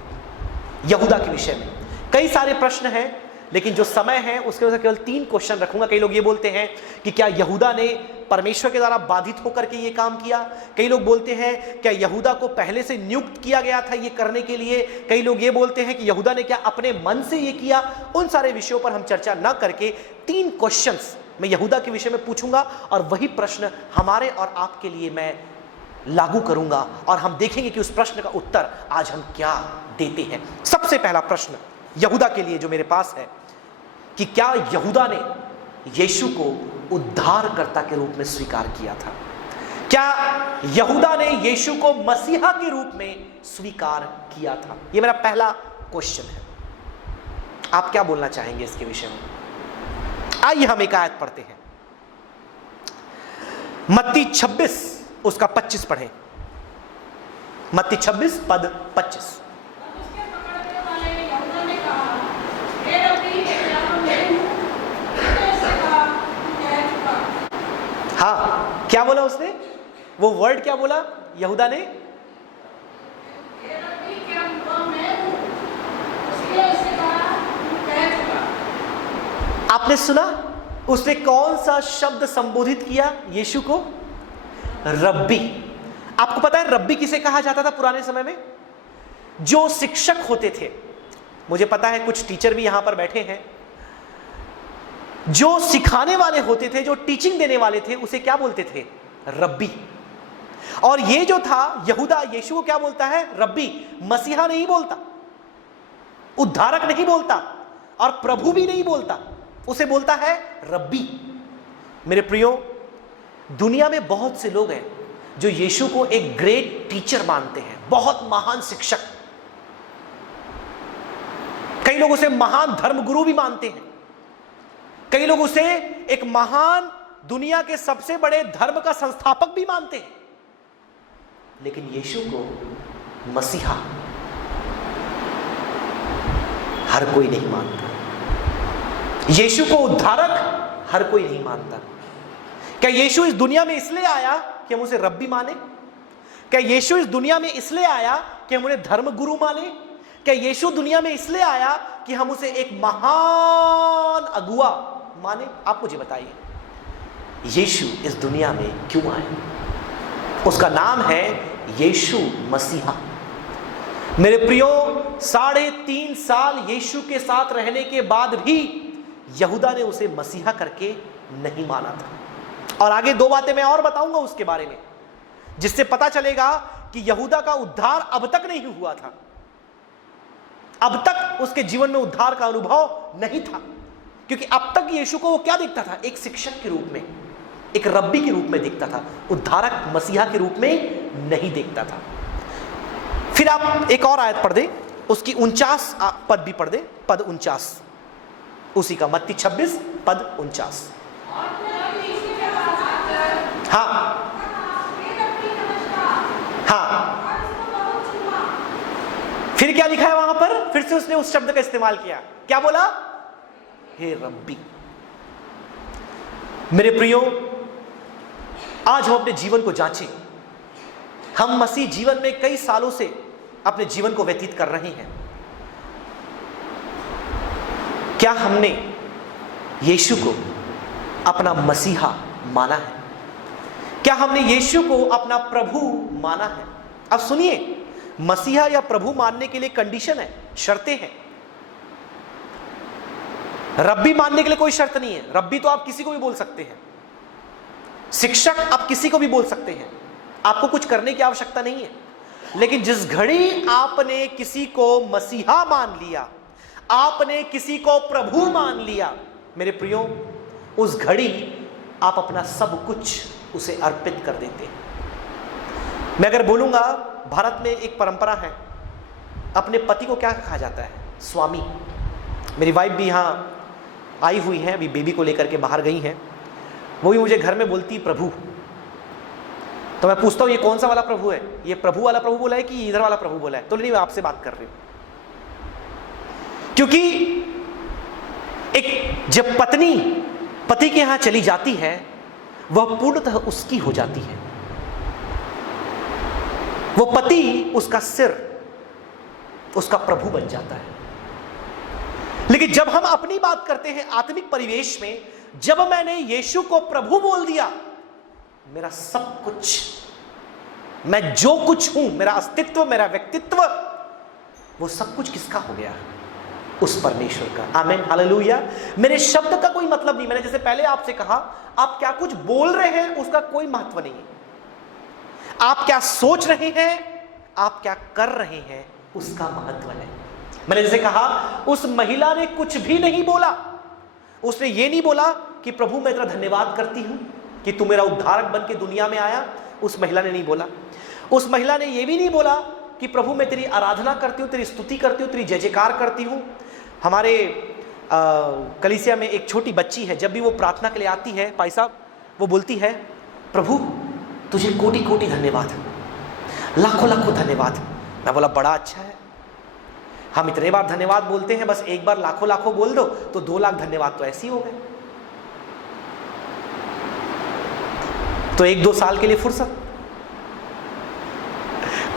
यहूदा के विषय में। कई सारे प्रश्न हैं, लेकिन जो समय है उसके वजह से केवल 3 क्वेश्चन रखूंगा। कई लोग ये बोलते हैं कि क्या यहूदा ने परमेश्वर के द्वारा बाधित होकर के ये काम किया? कई लोग बोलते हैं क्या यहूदा को पहले से नियुक्त किया गया था ये करने के लिए? कई लोग ये बोलते हैं कि यहूदा ने क्या अपने मन से ये किया? उन सारे विषयों पर हम चर्चा न करके 3 क्वेश्चंस मैं यहूदा के विषय में पूछूंगा और वही प्रश्न हमारे और आपके लिए मैं लागू करूंगा और हम देखेंगे कि उस प्रश्न का उत्तर आज हम क्या देते हैं। सबसे पहला प्रश्न यहूदा के लिए जो मेरे पास है कि क्या यहूदा ने यीशु को उद्धारकर्ता के रूप में स्वीकार किया था? क्या यहूदा ने यीशु को मसीहा के रूप में स्वीकार किया था? यह मेरा पहला क्वेश्चन है। आप क्या बोलना चाहेंगे इसके विषय में? आइए हम एक आयत पढ़ते हैं, मत्ती 26 उसका 25 पढ़ें। मत्ती 26 पद 25। हाँ, क्या बोला उसने? वो वर्ड क्या बोला यहूदा ने? आपने सुना उसने कौन सा शब्द संबोधित किया यीशु को? रब्बी। आपको पता है रब्बी किसे कहा जाता था पुराने समय में? जो शिक्षक होते थे। मुझे पता है कुछ टीचर भी यहां पर बैठे हैं, जो सिखाने वाले होते थे, जो टीचिंग देने वाले थे, उसे क्या बोलते थे? रब्बी। और ये जो था यहूदा यीशु को क्या बोलता है? रब्बी। मसीहा नहीं बोलता, उद्धारक नहीं बोलता और प्रभु भी नहीं बोलता, उसे बोलता है रब्बी। मेरे प्रियो, दुनिया में बहुत से लोग हैं जो यीशु को एक ग्रेट टीचर मानते हैं, बहुत महान शिक्षक। कई लोग उसे महान धर्मगुरु भी मानते हैं। कई लोग उसे एक महान, दुनिया के सबसे बड़े धर्म का संस्थापक भी मानते हैं। लेकिन यीशु को मसीहा हर कोई नहीं मानता। यीशु को उद्धारक हर कोई नहीं मानता। क्या यीशु इस दुनिया में इसलिए आया कि हम उसे रब्बी माने? क्या यीशु इस दुनिया में इसलिए आया कि हम उन्हें धर्मगुरु माने? क्या यीशु दुनिया में इसलिए आया कि हम उसे एक महान अगुआ माने? आप मुझे बताइए, यीशु इस दुनिया में क्यों आए? उसका नाम है यीशु मसीहा। मेरे प्रियो, 3.5 साल यीशु के साथ रहने के बाद भी यहूदा ने उसे मसीहा करके नहीं माना था। और आगे 2 बातें मैं और बताऊंगा उसके बारे में, जिससे पता चलेगा कि यहूदा का उद्धार अब तक नहीं हुआ था। अब तक उसके जीवन में उद्धार का अनुभव नहीं था, क्योंकि अब तक यीशु को वो क्या देखता था? एक शिक्षक के रूप में, एक रब्बी के रूप में देखता था, उद्धारक मसीहा के रूप में नहीं देखता था। फिर आप एक और आयत पढ़ दे, उसकी 49 पद भी पढ़ दे, पद 49 उसी का, मत्ती 26 पद 49। हाँ हाँ, फिर क्या लिखा है वहां पर? फिर से उसने उस शब्द का इस्तेमाल किया, क्या बोला? हे रब्बी। मेरे प्रियो, आज हम अपने जीवन को जांचें। हम मसीह जीवन में कई सालों से अपने जीवन को व्यतीत कर रहे हैं। क्या हमने यीशु को अपना मसीहा माना है? क्या हमने यीशु को अपना प्रभु माना है? अब सुनिए, मसीहा या प्रभु मानने के लिए कंडीशन है, शर्तें हैं। रब्बी मानने के लिए कोई शर्त नहीं है। रब्बी तो आप किसी को भी बोल सकते हैं, शिक्षक आप किसी को भी बोल सकते हैं, आपको कुछ करने की आवश्यकता नहीं है। लेकिन जिस घड़ी आपने किसी को मसीहा मान लिया, आपने किसी को प्रभु मान लिया, मेरे प्रियो, उस घड़ी आप अपना सब कुछ उसे अर्पित कर देते हैं। मैं अगर बोलूंगा, भारत में एक परंपरा है, अपने पति को क्या कहा जाता है? स्वामी। मेरी वाइफ भी यहाँ आई हुई है, अभी बेबी को लेकर के बाहर गई हैं, वो भी मुझे घर में बोलती प्रभु। तो मैं पूछता हूँ, ये कौन सा वाला प्रभु है? ये प्रभु वाला प्रभु बोला है कि इधर वाला प्रभु बोला है? तो नहीं, मैं आपसे बात कर रही हूं। क्योंकि एक जब पत्नी पति के यहां चली जाती है, वह पूर्णतः उसकी हो जाती है। वो पति उसका सिर, उसका प्रभु बन जाता है। लेकिन जब हम अपनी बात करते हैं आत्मिक परिवेश में, जब मैंने यीशु को प्रभु बोल दिया, मेरा सब कुछ, मैं जो कुछ हूं, मेरा अस्तित्व, मेरा व्यक्तित्व, वो सब कुछ किसका हो गया? उस परमेश्वर का। आमीन, हालेलुया। मेरे शब्द का कोई मतलब नहीं। मैंने जैसे पहले आपसे कहा, आप क्या कुछ बोल रहे हैं उसका कोई महत्व नहीं है। आप क्या सोच रहे हैं, आप क्या कर रहे हैं, उसका महत्व है। मैंने जैसे कहा, उस महिला ने कुछ भी नहीं बोला। उसने ये नहीं बोला कि प्रभु मैं तेरा धन्यवाद करती हूं कि तू मेरा उद्धारक बन के दुनिया में आया। उस महिला ने नहीं बोला। उस महिला ने ये भी नहीं बोला कि प्रभु मैं तेरी आराधना करती हूं, तेरी स्तुति करती हूं, तेरी जय जयकार करती हूं। हमारे कलीसिया में एक छोटी बच्ची है, जब भी वो प्रार्थना के लिए आती है, भाई साहब, वो बोलती है, प्रभु तुझे कोटि कोटि धन्यवाद, लाखों लाखों धन्यवाद। मैं बोला बड़ा अच्छा है। हम इतने बार धन्यवाद बोलते हैं, बस एक बार लाखों लाखों बोल दो तो 2 लाख धन्यवाद तो ऐसे ही हो गए। तो 1-2 साल के लिए फुर्सत,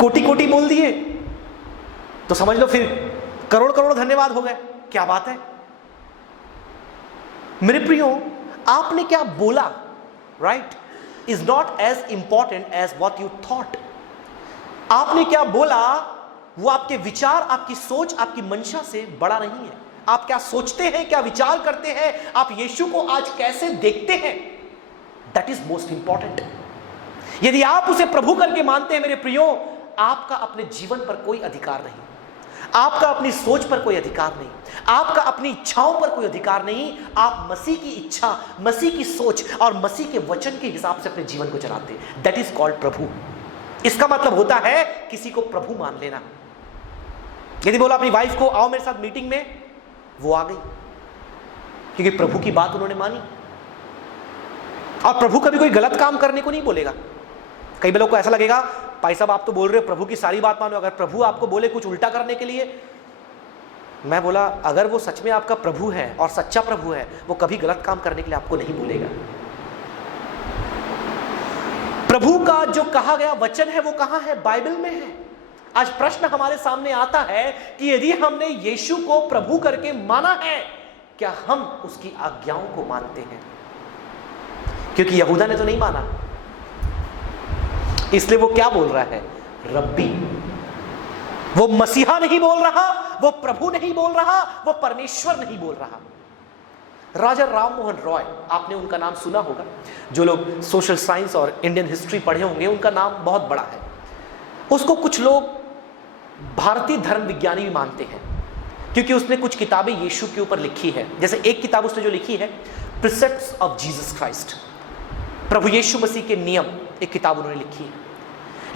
कोटि कोटि बोल दिए तो समझ लो फिर करोड़ करोड़ धन्यवाद हो गए। क्या बात है मेरे प्रियो, आपने क्या बोला, right, is not as important as what you thought. आपने क्या बोला वो आपके विचार, आपकी सोच, आपकी मंशा से बड़ा नहीं है। आप क्या सोचते हैं, क्या विचार करते हैं, आप यीशु को आज कैसे देखते हैं, दैट इज मोस्ट इंपॉर्टेंट। यदि आप उसे प्रभु करके मानते हैं मेरे प्रियो, आपका अपने जीवन पर कोई अधिकार नहीं, आपका अपनी सोच पर कोई अधिकार नहीं, आपका अपनी इच्छाओं पर कोई अधिकार नहीं। आप मसीह की इच्छा, मसीह की सोच और मसीह के वचन के हिसाब से अपने जीवन को चलाते हैं। दैट इज कॉल्ड प्रभु। इसका मतलब होता है किसी को प्रभु मान लेना। यदि बोला अपनी वाइफ को आओ मेरे साथ मीटिंग में, वो आ गई क्योंकि प्रभु की बात उन्होंने मानी। और प्रभु कभी कोई गलत काम करने को नहीं बोलेगा। कई लोगों को ऐसा लगेगा, भाई साहब आप तो बोल रहे हो प्रभु की सारी बात मानो, अगर प्रभु आपको बोले कुछ उल्टा करने के लिए। मैं बोला अगर वो सच में आपका प्रभु है और सच्चा प्रभु है, वो कभी गलत काम करने के लिए आपको नहीं बोलेगा। प्रभु का जो कहा गया वचन है वो कहां है? बाइबल में है। आज प्रश्न हमारे सामने आता है कि यदि हमने यीशु को प्रभु करके माना है, क्या हम उसकी आज्ञाओं को मानते हैं? क्योंकि यहूदा ने तो नहीं माना, इसलिए वो क्या बोल रहा है? रब्बी। वो मसीहा नहीं बोल रहा, वो प्रभु नहीं बोल रहा, वो परमेश्वर नहीं बोल रहा। राजा राम मोहन रॉय, आपने उनका नाम सुना होगा। जो लोग सोशल साइंस और इंडियन हिस्ट्री पढ़े होंगे, उनका नाम बहुत बड़ा है। उसको कुछ लोग भारतीय धर्म विज्ञानी भी मानते हैं। क्योंकि उसने कुछ किताबें यीशु के ऊपर लिखी है। जैसे एक किताब उसने जो लिखी है प्रिसेप्ट्स ऑफ जीसस क्राइस्ट, प्रभु यीशु मसीह के नियम, एक किताब उन्होंने लिखी है।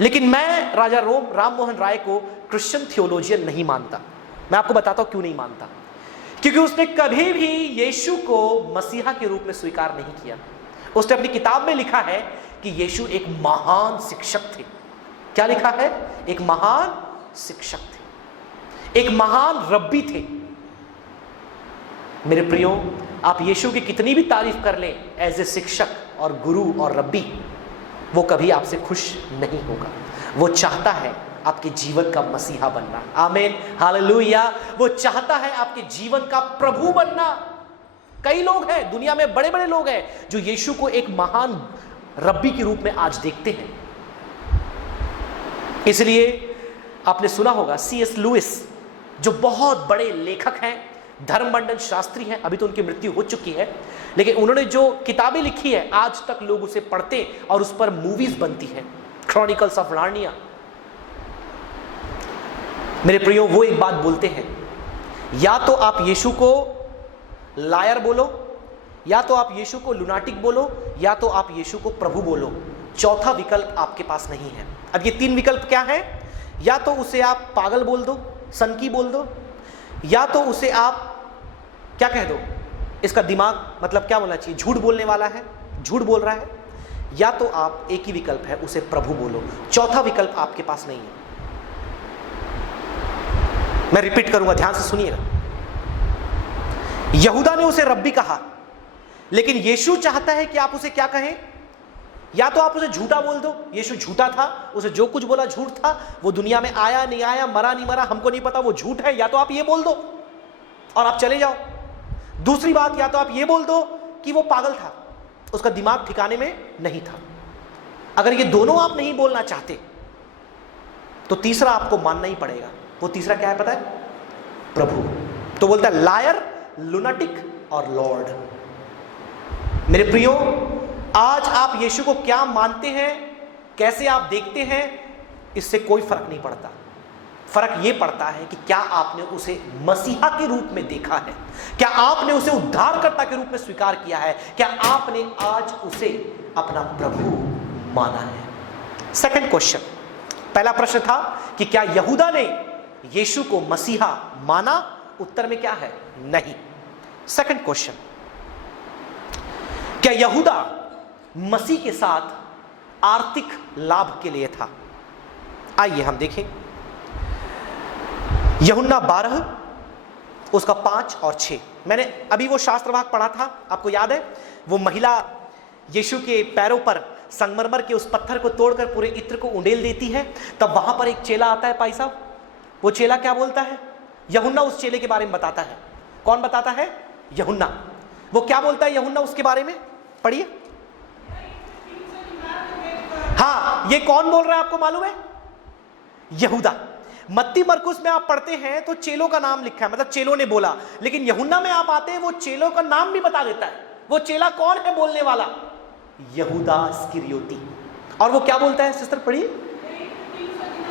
लेकिन मैं राजा राम मोहन राय को क्रिश्चियन थियोलॉजियन नहीं मानता। मैं आपको बताता हूं क्यों नहीं मानता। क्योंकि उसने कभी भी यीशु को मसीहा के रूप में स्वीकार नहीं किया। उसने अपनी किताब में लिखा है कि यीशु एक महान शिक्षक थे। क्या लिखा है? एक महान शिक्षक थे, एक महान रब्बी थे। मेरे प्रियो, आप यीशु की कितनी भी तारीफ कर लें एज ए शिक्षक और गुरु और रब्बी, वो कभी आपसे खुश नहीं होगा। वो चाहता है आपके जीवन का मसीहा बनना। आमीन, हालेलुया। वो चाहता है आपके जीवन का प्रभु बनना। कई लोग हैं दुनिया में, बड़े बड़े लोग हैं जो यीशु को एक महान रब्बी के रूप में आज देखते हैं। इसलिए आपने सुना होगा C.S. लुइस, जो बहुत बड़े लेखक हैं, धर्ममंडल शास्त्री हैं, अभी तो उनकी मृत्यु हो चुकी है, लेकिन उन्होंने जो किताबें लिखी है आज तक लोग उसे पढ़ते और उस पर मूवीज बनती हैं, क्रॉनिकल्स ऑफ नार्निया। मेरे प्रियो, वो एक बात बोलते हैं, या तो आप यीशु को लायर बोलो, या तो आप यीशु को लुनाटिक बोलो, या तो आप यीशु को प्रभु बोलो। चौथा विकल्प आपके पास नहीं है। अब ये तीन विकल्प क्या है? या तो उसे आप पागल बोल दो, सनकी बोल दो, या तो उसे आप क्या कह दो, इसका दिमाग मतलब क्या बोलना चाहिए, झूठ बोलने वाला है, झूठ बोल रहा है, या तो आप एक ही विकल्प है, उसे प्रभु बोलो। चौथा विकल्प आपके पास नहीं है। मैं रिपीट करूंगा, ध्यान से सुनिएगा। यहूदा ने उसे रब्बी कहा, लेकिन यीशु चाहता है कि आप उसे क्या कहें? या तो आप उसे झूठा बोल दो, यीशु झूठा था, उसे जो कुछ बोला झूठ था, वो दुनिया में आया नहीं आया, मरा नहीं मरा, हमको नहीं पता, वो झूठ है। या तो आप ये बोल दो और आप चले जाओ। दूसरी बात, या तो आप ये बोल दो कि वो पागल था, उसका दिमाग ठिकाने में नहीं था। अगर ये दोनों आप नहीं बोलना चाहते तो तीसरा आपको मानना ही पड़ेगा। वो तीसरा क्या है पता है? प्रभु। तो बोलता है लायर, लुनाटिक और लॉर्ड। मेरे प्रियो, आज आप यीशु को क्या मानते हैं, कैसे आप देखते हैं, इससे कोई फर्क नहीं पड़ता। फर्क यह पड़ता है कि क्या आपने उसे मसीहा के रूप में देखा है, क्या आपने उसे उद्धारकर्ता के रूप में स्वीकार किया है, क्या आपने आज उसे अपना प्रभु माना है। सेकंड क्वेश्चन, पहला प्रश्न था कि क्या यहूदा ने यीशु को मसीहा माना? उत्तर में क्या है? नहीं। सेकंड क्वेश्चन, क्या यहूदा मसीह के साथ आर्थिक लाभ के लिए था? आइए हम देखें। यूहन्ना 12 उसका 5 और 6। मैंने अभी वो शास्त्र भाग पढ़ा था, आपको याद है? वो महिला यीशु के पैरों पर संगमरमर के उस पत्थर को तोड़कर पूरे इत्र को उंडेल देती है। तब वहां पर एक चेला आता है। भाई साहब, वो चेला क्या बोलता है? यूहन्ना उस चेले के बारे में बताता है। कौन बताता है? यूहन्ना। वो क्या बोलता है यूहन्ना उसके बारे में? पढ़िए। हाँ, ये कौन बोल रहा है आपको मालूम है? यहूदा। मत्ती मरकुस में आप पढ़ते हैं तो चेलों का नाम लिखा है, मतलब चेलों ने बोला, लेकिन यूहन्ना में आप आते हैं वो चेलों का नाम भी बता देता है। वो चेला कौन है बोलने वाला? यहूदा इस्करियोती। और वो क्या बोलता है सिस्टर? पढ़िए।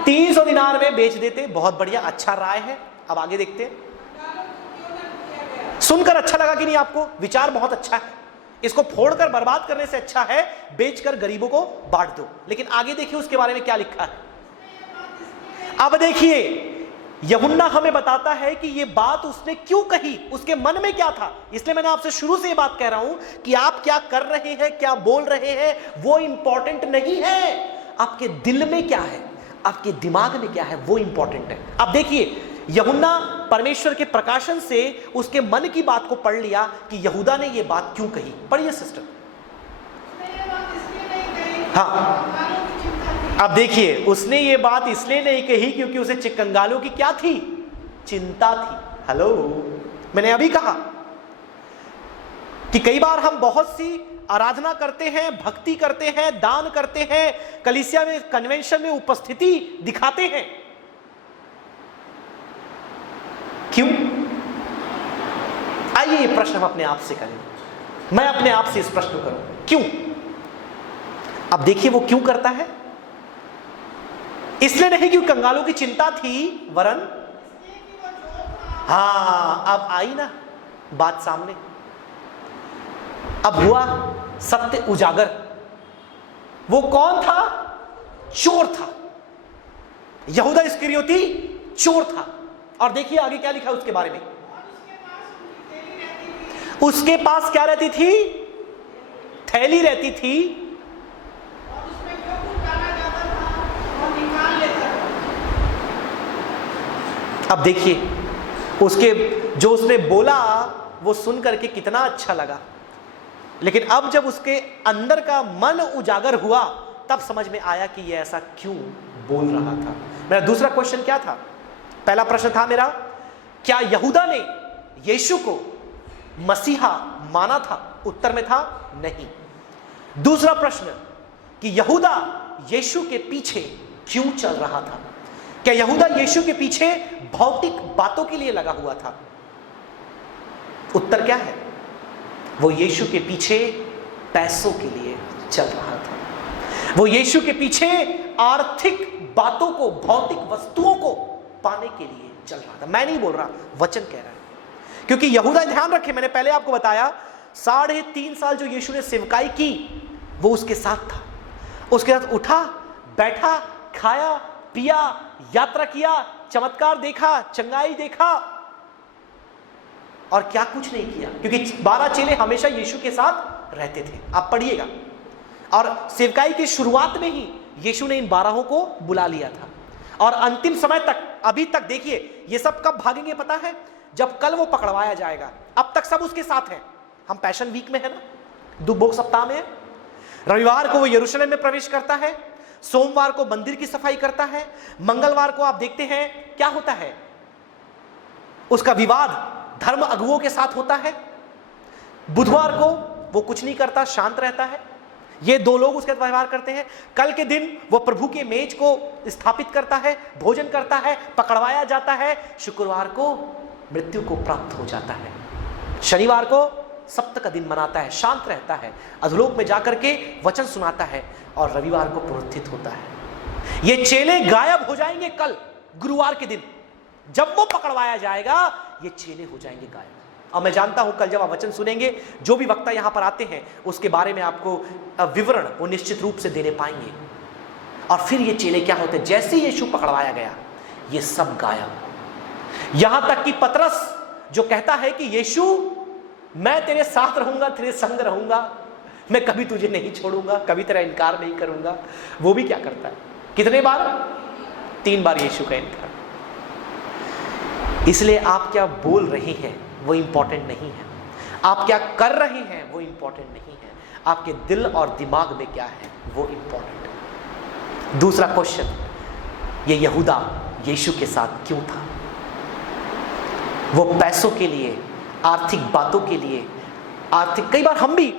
300 दिनार में बेच देते। बहुत बढ़िया, अच्छा राय है। अब आगे देखते हैं। सुनकर अच्छा लगा कि नहीं आपको? विचार बहुत अच्छा है। इसको फोड़कर बर्बाद करने से अच्छा है बेचकर गरीबों को बांट दो। लेकिन आगे देखिए उसके बारे में क्या लिखा है। अब देखिए, यूहन्ना हमें बताता है कि ये बात उसने क्यों कही, उसके मन में क्या था। इसलिए मैंने आपसे शुरू से ये बात कह रहा हूं कि आप क्या कर रहे हैं, क्या बोल रहे हैं, वो इंपॉर्टेंट नहीं है। आपके दिल में क्या है, आपके दिमाग में क्या है, वो इंपॉर्टेंट है। अब देखिए, यूहन्ना परमेश्वर के प्रकाशन से उसके मन की बात को पढ़ लिया कि यहूदा ने ये बात क्यों कही। पढ़िए सिस्टर। हाँ, अब देखिए, उसने ये बात इसलिए नहीं कही क्योंकि उसे कंगालों की क्या थी? चिंता थी। हेलो, मैंने अभी कहा कि कई बार हम बहुत सी आराधना करते हैं, भक्ति करते हैं, दान करते हैं, कलीसिया में, कन्वेंशन में उपस्थिति दिखाते हैं। क्यों? आइए ये प्रश्न हम अपने आप से करें। मैं अपने आप से इस प्रश्न को करूं, क्यों? अब देखिए वो क्यों करता है। इसलिए नहीं कि कंगालों की चिंता थी, वरन हाँ, अब आई ना बात सामने, अब हुआ सत्य उजागर। वो कौन था? चोर था। यहूदा इस्करियोती चोर था। और देखिए आगे क्या लिखा उसके बारे में। उसके पास क्या रहती थी? थैली रहती थी। और उसमें जो कुछ डाला जाता था वो निकाल लेता था। अब देखिए उसके जो उसने बोला वो सुन करके कितना अच्छा लगा, लेकिन अब जब उसके अंदर का मन उजागर हुआ तब समझ में आया कि ये ऐसा क्यों बोल रहा था। मेरा दूसरा क्वेश्चन क्या था? पहला प्रश्न था मेरा, क्या यहूदा ने यीशु को मसीहा माना था? उत्तर में था नहीं। दूसरा प्रश्न कि यहूदा यीशु के पीछे क्यों चल रहा था? क्या यहूदा यीशु के पीछे भौतिक बातों के लिए लगा हुआ था? उत्तर क्या है? वो यीशु के पीछे पैसों के लिए चल रहा था। वो यीशु के पीछे आर्थिक बातों को, भौतिक वस्तुओं को पाने के लिए चल रहा था। मैं नहीं बोल रहा, वचन कह रहा है। क्योंकि यहूदा, ध्यान रखें, मैंने पहले आपको बताया 3.5 साल जो यीशु ने सेवकाई की वो उसके साथ था। उसके साथ उठा, बैठा, खाया, पिया, यात्रा किया, चमत्कार देखा, चंगाई देखा, और क्या कुछ नहीं किया। क्योंकि 12 चेले हमेशा यीशु के साथ रहते थे। आप पढ़िएगा। और सेवकाई की शुरुआत में ही यीशु ने इन 12 को बुला लिया था। और अंतिम समय तक, अभी तक देखिए, ये सब कब भागेंगे पता है? जब कल वो पकड़वाया जाएगा। अब तक सब उसके साथ हैं। हम पैशन वीक में है ना, दुख सप्ताह में है। रविवार को वो यरूशलेम में प्रवेश करता है, सोमवार को मंदिर की सफाई करता है, मंगलवार को आप देखते हैं क्या होता है, उसका विवाद धर्म अगुओं के साथ होता है, बुधवार को वो कुछ नहीं करता, शांत रहता है। ये 2 लोग उसके साथ व्यवहार करते हैं। कल के दिन वो प्रभु के मेज को स्थापित करता है, भोजन करता है, पकड़वाया जाता है। शुक्रवार को मृत्यु को प्राप्त हो जाता है। शनिवार को सप्त का दिन मनाता है, शांत रहता है, अधोलोक में जाकर के वचन सुनाता है, और रविवार को पुनरुत्थित होता है। ये चेले गायब हो जाएंगे कल गुरुवार के दिन। जब वो पकड़वाया जाएगा ये चेले हो जाएंगे गायब। और मैं जानता हूं कल जब आप वचन सुनेंगे, जो भी वक्ता यहां पर आते हैं उसके बारे में आपको विवरण वो निश्चित रूप से देने पाएंगे। और फिर ये चेले क्या होते हैं? जैसे यीशु पकड़वाया गया ये सब गायब। यहां तक कि पतरस जो कहता है कि यीशु मैं तेरे साथ रहूंगा, तेरे संग रहूंगा, मैं कभी तुझे नहीं छोड़ूंगा, कभी तेरा इनकार नहीं करूंगा, वो भी क्या करता है? कितने बार? 3 बार यीशु का इनकार। इसलिए आप क्या बोल रहे हैं वो इंपॉर्टेंट नहीं है, आप क्या कर रहे हैं वो इंपॉर्टेंट नहीं है, आपके दिल और दिमाग में क्या है वो इंपॉर्टेंट है। दूसरा क्वेश्चन, ये यहूदा यीशु के साथ क्यों था? वो पैसों के लिए, आर्थिक बातों के लिए, आर्थिक, कई बार हम भी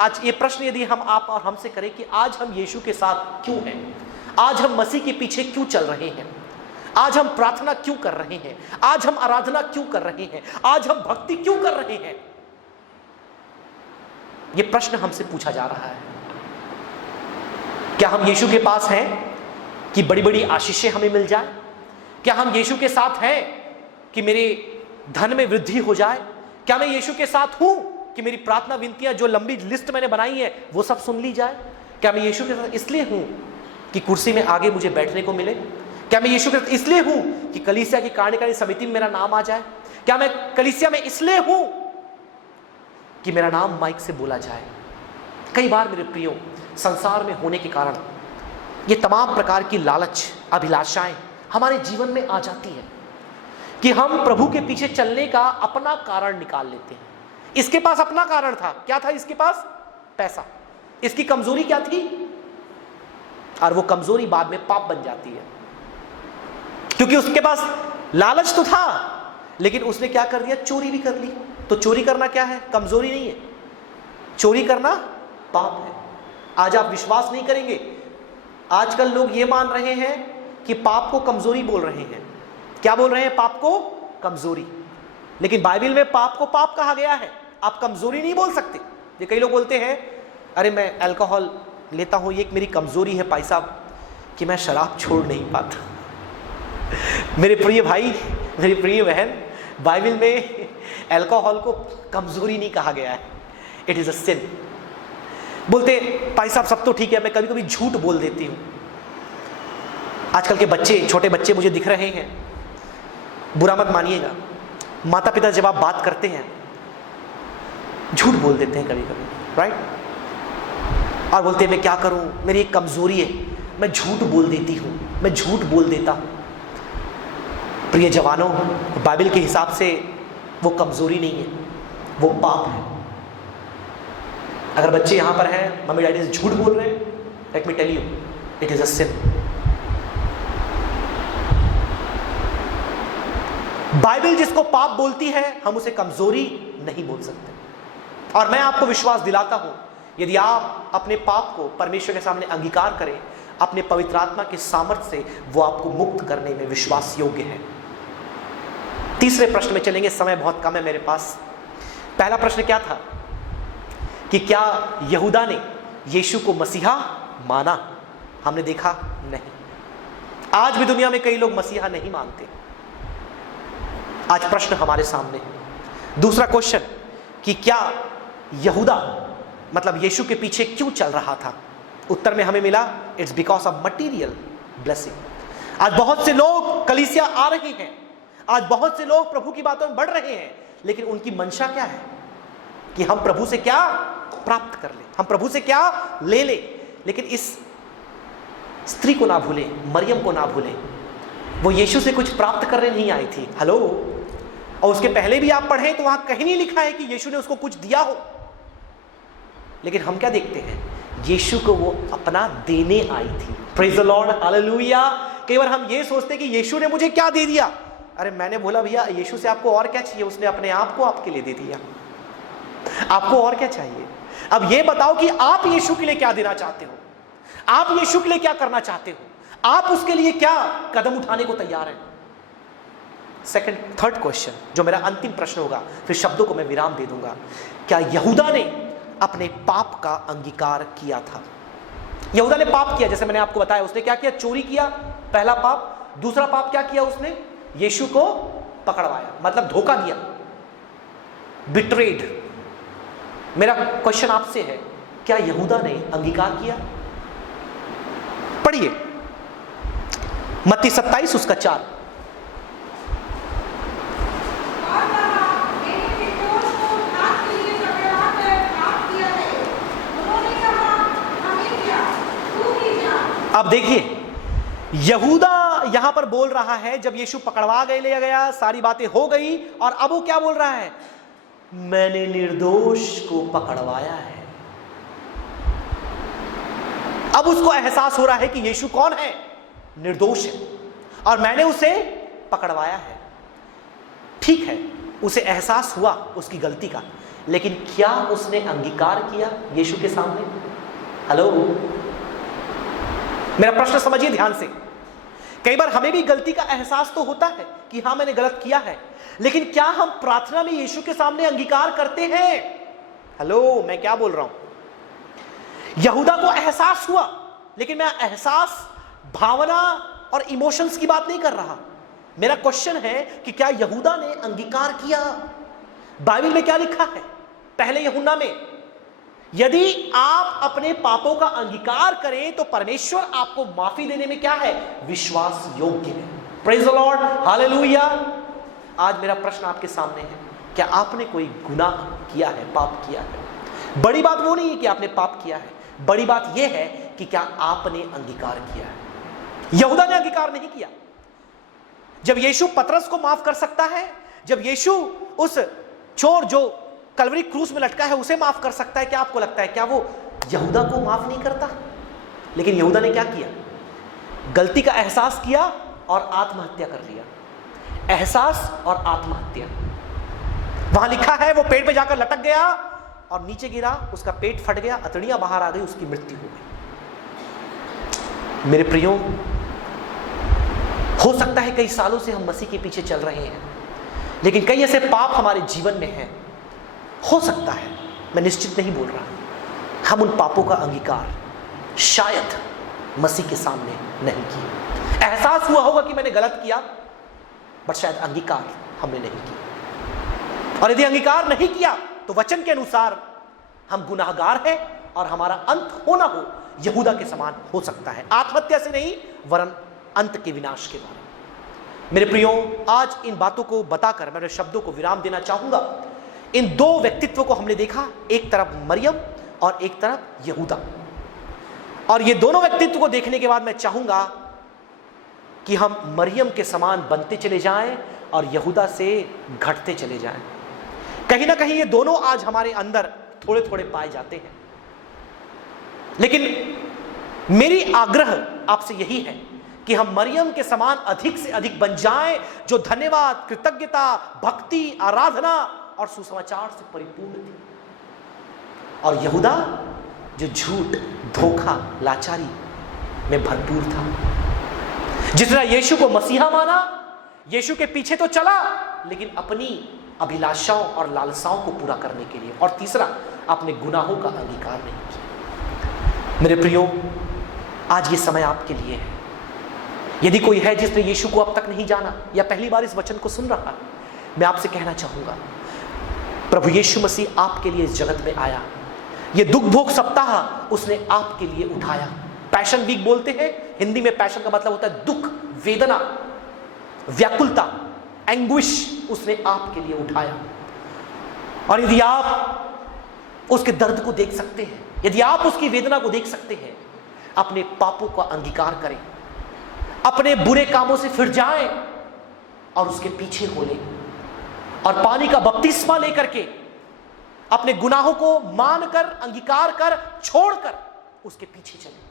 आज ये प्रश्न यदि हम आप और हमसे करें कि आज हम यीशु के साथ क्यों हैं, आज हम मसीह के पीछे क्यों चल रहे हैं, आज हम प्रार्थना क्यों कर रहे हैं, आज हम आराधना क्यों कर रहे हैं, आज हम भक्ति क्यों कर रहे हैं, ये प्रश्न हमसे पूछा जा रहा है। क्या हम यीशु के पास हैं कि बड़ी बड़ी आशीषें हमें मिल जाए? क्या हम यीशु के साथ हैं कि मेरे धन में वृद्धि हो जाए? क्या मैं यीशु के साथ हूं कि मेरी प्रार्थना विनतियां जो लंबी लिस्ट मैंने बनाई है वो सब सुन ली जाए? क्या मैं यीशु के साथ इसलिए हूं कि कुर्सी में आगे मुझे बैठने को मिले? क्या मैं यीशु के साथ इसलिए हूं कि कलीसिया की कार्यकारी समिति में मेरा नाम आ जाए? क्या मैं कलीसिया में इसलिए हूं कि मेरा नाम माइक से बोला जाए? कई बार मेरे प्रियो, संसार में होने के कारण ये तमाम प्रकार की लालच, अभिलाषाएं हमारे जीवन में आ जाती है कि हम प्रभु के पीछे चलने का अपना कारण निकाल लेते हैं। इसके पास अपना कारण था, क्या था इसके पास? पैसा। इसकी कमजोरी क्या थी? और वो कमजोरी बाद में पाप बन जाती है, क्योंकि उसके पास लालच तो था लेकिन उसने क्या कर दिया? चोरी भी कर ली। तो चोरी करना क्या है? कमजोरी नहीं है, चोरी करना पाप है। आज आप विश्वास नहीं करेंगे, आजकल लोग ये मान रहे हैं कि पाप को कमजोरी बोल रहे हैं। क्या बोल रहे हैं? पाप को कमजोरी। लेकिन बाइबल में पाप को पाप कहा गया है, आप कमजोरी नहीं बोल सकते। ये कई लोग बोलते हैं अरे मैं अल्कोहल लेता हूं, ये एक मेरी कमजोरी है भाई साहब कि मैं शराब छोड़ नहीं पाता। मेरे प्रिय भाई, मेरी प्रिय बहन, बाइबल में अल्कोहल को कमजोरी नहीं कहा गया है, इट इज अ सिन। बोलते भाई साहब सब तो ठीक है, मैं कभी कभी झूठ बोल देती हूं। आजकल के बच्चे, छोटे बच्चे मुझे दिख रहे हैं, बुरा मत मानिएगा, माता पिता जब आप बात करते हैं झूठ बोल देते हैं कभी कभी, राइट? और बोलते हैं मैं क्या करूं, मेरी एक कमजोरी है, मैं झूठ बोल देती हूं, मैं झूठ बोल देता हूं। प्रिय जवानों, बाइबल के हिसाब से वो कमजोरी नहीं है, वो पाप है। अगर बच्चे यहां पर हैं, मम्मी डैडी से झूठ बोल रहे हैं, let me tell you, it is a sin. Bible जिसको पाप बोलती है, हम उसे कमजोरी नहीं बोल सकते। और मैं आपको विश्वास दिलाता हूं, यदि आप अपने पाप को परमेश्वर के सामने अंगीकार करें, अपने पवित्र आत्मा के सामर्थ्य से वो आपको मुक्त करने में विश्वास योग्य है। तीसरे प्रश्न में चलेंगे, समय बहुत कम है मेरे पास। पहला प्रश्न क्या था कि क्या यहूदा ने यीशु को मसीहा माना? हमने देखा नहीं। आज भी दुनिया में कई लोग मसीहा नहीं मानते। आज प्रश्न हमारे सामने है। दूसरा क्वेश्चन कि क्या यहूदा मतलब यीशु के पीछे क्यों चल रहा था? उत्तर में हमें मिला, it's because of material blessing. आज बहुत से लोग कलीसिया आ रहे हैं, आज बहुत से लोग प्रभु की बातों में बढ़ रहे हैं, लेकिन उनकी मंशा क्या है कि हम प्रभु से क्या प्राप्त कर ले, हम प्रभु से क्या ले ले। लेकिन इस स्त्री को ना भूले, मरियम को ना भूले, वो यीशु से कुछ प्राप्त करने नहीं आई थी। हेलो। और उसके पहले भी आप पढ़ें तो वहां कहीं नहीं लिखा है कि यीशु ने उसको कुछ दिया हो। लेकिन हम क्या देखते हैं, यीशु को वो अपना देने आई थी। Praise the lord, hallelujah. कई बार हम ये सोचते हैं कि यीशु ने मुझे क्या दे दिया। अरे मैंने बोला भैया यीशु से आपको और क्या चाहिए? उसने अपने आप को आपके लिए दे दिया, आपको और क्या चाहिए? अब ये बताओ कि आप यीशु के लिए क्या देना चाहते हो, आप यीशु के लिए क्या करना चाहते हो, आप उसके लिए क्या कदम उठाने को तैयार हैं? थर्ड क्वेश्चन जो मेरा अंतिम प्रश्न होगा, फिर शब्दों को मैं विराम दे दूंगा। क्या यहूदा ने अपने पाप का अंगीकार किया था? यहूदा ने पाप किया, जैसे मैंने आपको बताया। उसने क्या किया? चोरी किया, पहला पाप। दूसरा पाप क्या किया उसने? यीशु को पकड़वाया, मतलब धोखा दिया, बिट्रेड। मेरा क्वेश्चन आपसे है, क्या यहूदा ने अंगीकार किया? पढ़िए मत्ती 27 उसका 4। अब देखिए, यहूदा यहां पर बोल रहा है, जब यीशु पकड़वा गए, ले गया, सारी बातें हो गई, और अब वो क्या बोल रहा है? मैंने निर्दोष को पकड़वाया है। अब उसको एहसास हो रहा है कि यीशु कौन है? निर्दोष है, और मैंने उसे पकड़वाया है। ठीक है, उसे एहसास हुआ उसकी गलती का, लेकिन क्या उसने अंगीकार किया यीशु के सामने? हेलो, मेरा प्रश्न समझिए ध्यान से। कई बार हमें भी गलती का एहसास तो होता है कि हां मैंने गलत किया है, लेकिन क्या हम प्रार्थना में यीशु के सामने अंगीकार करते हैं? हेलो, मैं क्या बोल रहा हूं? यहूदा को एहसास हुआ, लेकिन मैं एहसास, भावना और इमोशंस की बात नहीं कर रहा। मेरा क्वेश्चन है कि क्या यहूदा ने अंगीकार किया? बाइबल में क्या लिखा है? पहले यूहन्ना में, यदि आप अपने पापों का अंगीकार करें तो परमेश्वर आपको माफी देने में क्या है? विश्वास योग्य है। Praise the lord, hallelujah. आज मेरा प्रश्न आपके सामने है, क्या आपने कोई गुनाह किया है, पाप किया है? बड़ी बात वो नहीं है कि आपने पाप किया है, बड़ी बात यह है कि क्या आपने अंगीकार किया है। यहूदा ने अंगीकार नहीं किया। जब यीशु पतरस को माफ कर सकता है, जब यीशु उस चोर जो कलवरी क्रूस में लटका है उसे माफ कर सकता है, क्या आपको लगता है क्या वो यहूदा को माफ नहीं करता? लेकिन यहूदा ने क्या किया? गलती का एहसास किया और आत्महत्या कर लिया। एहसास और आत्महत्या, वहां लिखा है वो पेड़ पे जाकर लटक गया और नीचे गिरा, उसका पेट फट गया, अतड़ियां बाहर आ गई, उसकी मृत्यु हो गई। मेरे प्रियो, हो सकता है कई सालों से हम मसीह के पीछे चल रहे हैं, लेकिन कई ऐसे पाप हमारे जीवन में हैं। हो सकता है, मैं निश्चित नहीं बोल रहा, हम उन पापों का अंगीकार शायद मसीह के सामने नहीं किया। एहसास हुआ होगा कि मैंने गलत किया, बट शायद अंगीकार हमने नहीं किया। और यदि अंगीकार नहीं किया तो वचन के अनुसार हम गुनाहगार हैं और हमारा अंत हो ना हो यहूदा के समान हो सकता है, आत्महत्या से नहीं वरन अंत के विनाश के द्वारा। मेरे प्रियो, आज इन बातों को बताकर मैं शब्दों को विराम देना चाहूंगा। इन दो व्यक्तित्व को हमने देखा, एक तरफ मरियम और एक तरफ यहूदा, और ये दोनों व्यक्तित्व को देखने के बाद मैं चाहूंगा कि हम मरियम के समान बनते चले जाएं और यहूदा से घटते चले जाएं। कहीं ना कहीं ये दोनों आज हमारे अंदर थोड़े थोड़े पाए जाते हैं, लेकिन मेरी आग्रह आपसे यही है कि हम मरियम के समान अधिक से अधिक बन जाएं, जो धन्यवाद, कृतज्ञता, भक्ति, आराधना और सुसमाचार से परिपूर्ण थी, और यहूदा जो झूठ, धोखा, लाचारी में भरपूर था। जिसने यीशु को मसीहा माना, यीशु के पीछे तो चला, लेकिन अपनी अभिलाषाओं और लालसाओं को पूरा करने के लिए, और तीसरा अपने गुनाहों का अंगीकार नहीं किया। मेरे प्रियो, आज ये समय आपके लिए है। यदि कोई है जिसने यीशु को अब तक नहीं जाना या पहली बार इस वचन को सुन रहा है, मैं आपसे कहना चाहूंगा, प्रभु यीशु मसीह आपके लिए इस जगत में आया। ये दुख भोग सप्ताह उसने आपके लिए उठाया। पैशन वीक बोलते हैं, हिंदी में पैशन का मतलब होता है दुख, वेदना, व्याकुलता, एंग्विश, उसने आपके लिए उठाया। और यदि आप उसके दर्द को देख सकते हैं, यदि आप उसकी वेदना को देख सकते हैं, अपने पापों का अंगीकार करें, अपने बुरे कामों से फिर जाएं और उसके पीछे हो लें, और पानी का बपतिस्मा लेकर के अपने गुनाहों को मानकर, अंगीकार कर, छोड़कर उसके पीछे चलें।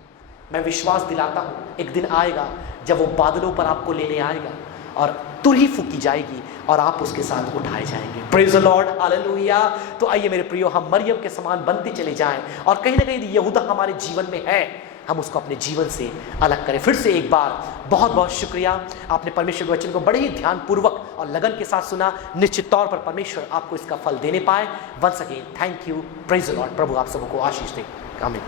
मैं विश्वास दिलाता हूं, एक दिन आएगा जब वो बादलों पर आपको लेने आएगा और तुरही फूकी जाएगी और आप उसके साथ उठाए जाएंगे। Praise the lord, hallelujah. तो आइए मेरे प्रियो, हम मरियम के समान बनते चले जाएं, और कहीं ना कहीं यहूदा हमारे जीवन में है, हम उसको अपने जीवन से अलग करें। फिर से एक बार बहुत बहुत शुक्रिया, आपने परमेश्वर के वचन को बड़े ही ध्यानपूर्वक और लगन के साथ सुना। निश्चित तौर पर परमेश्वर आपको इसका फल देने पाए। Once again thank you, praise the lord. प्रभु आप सबको आशीष दे, आमीन।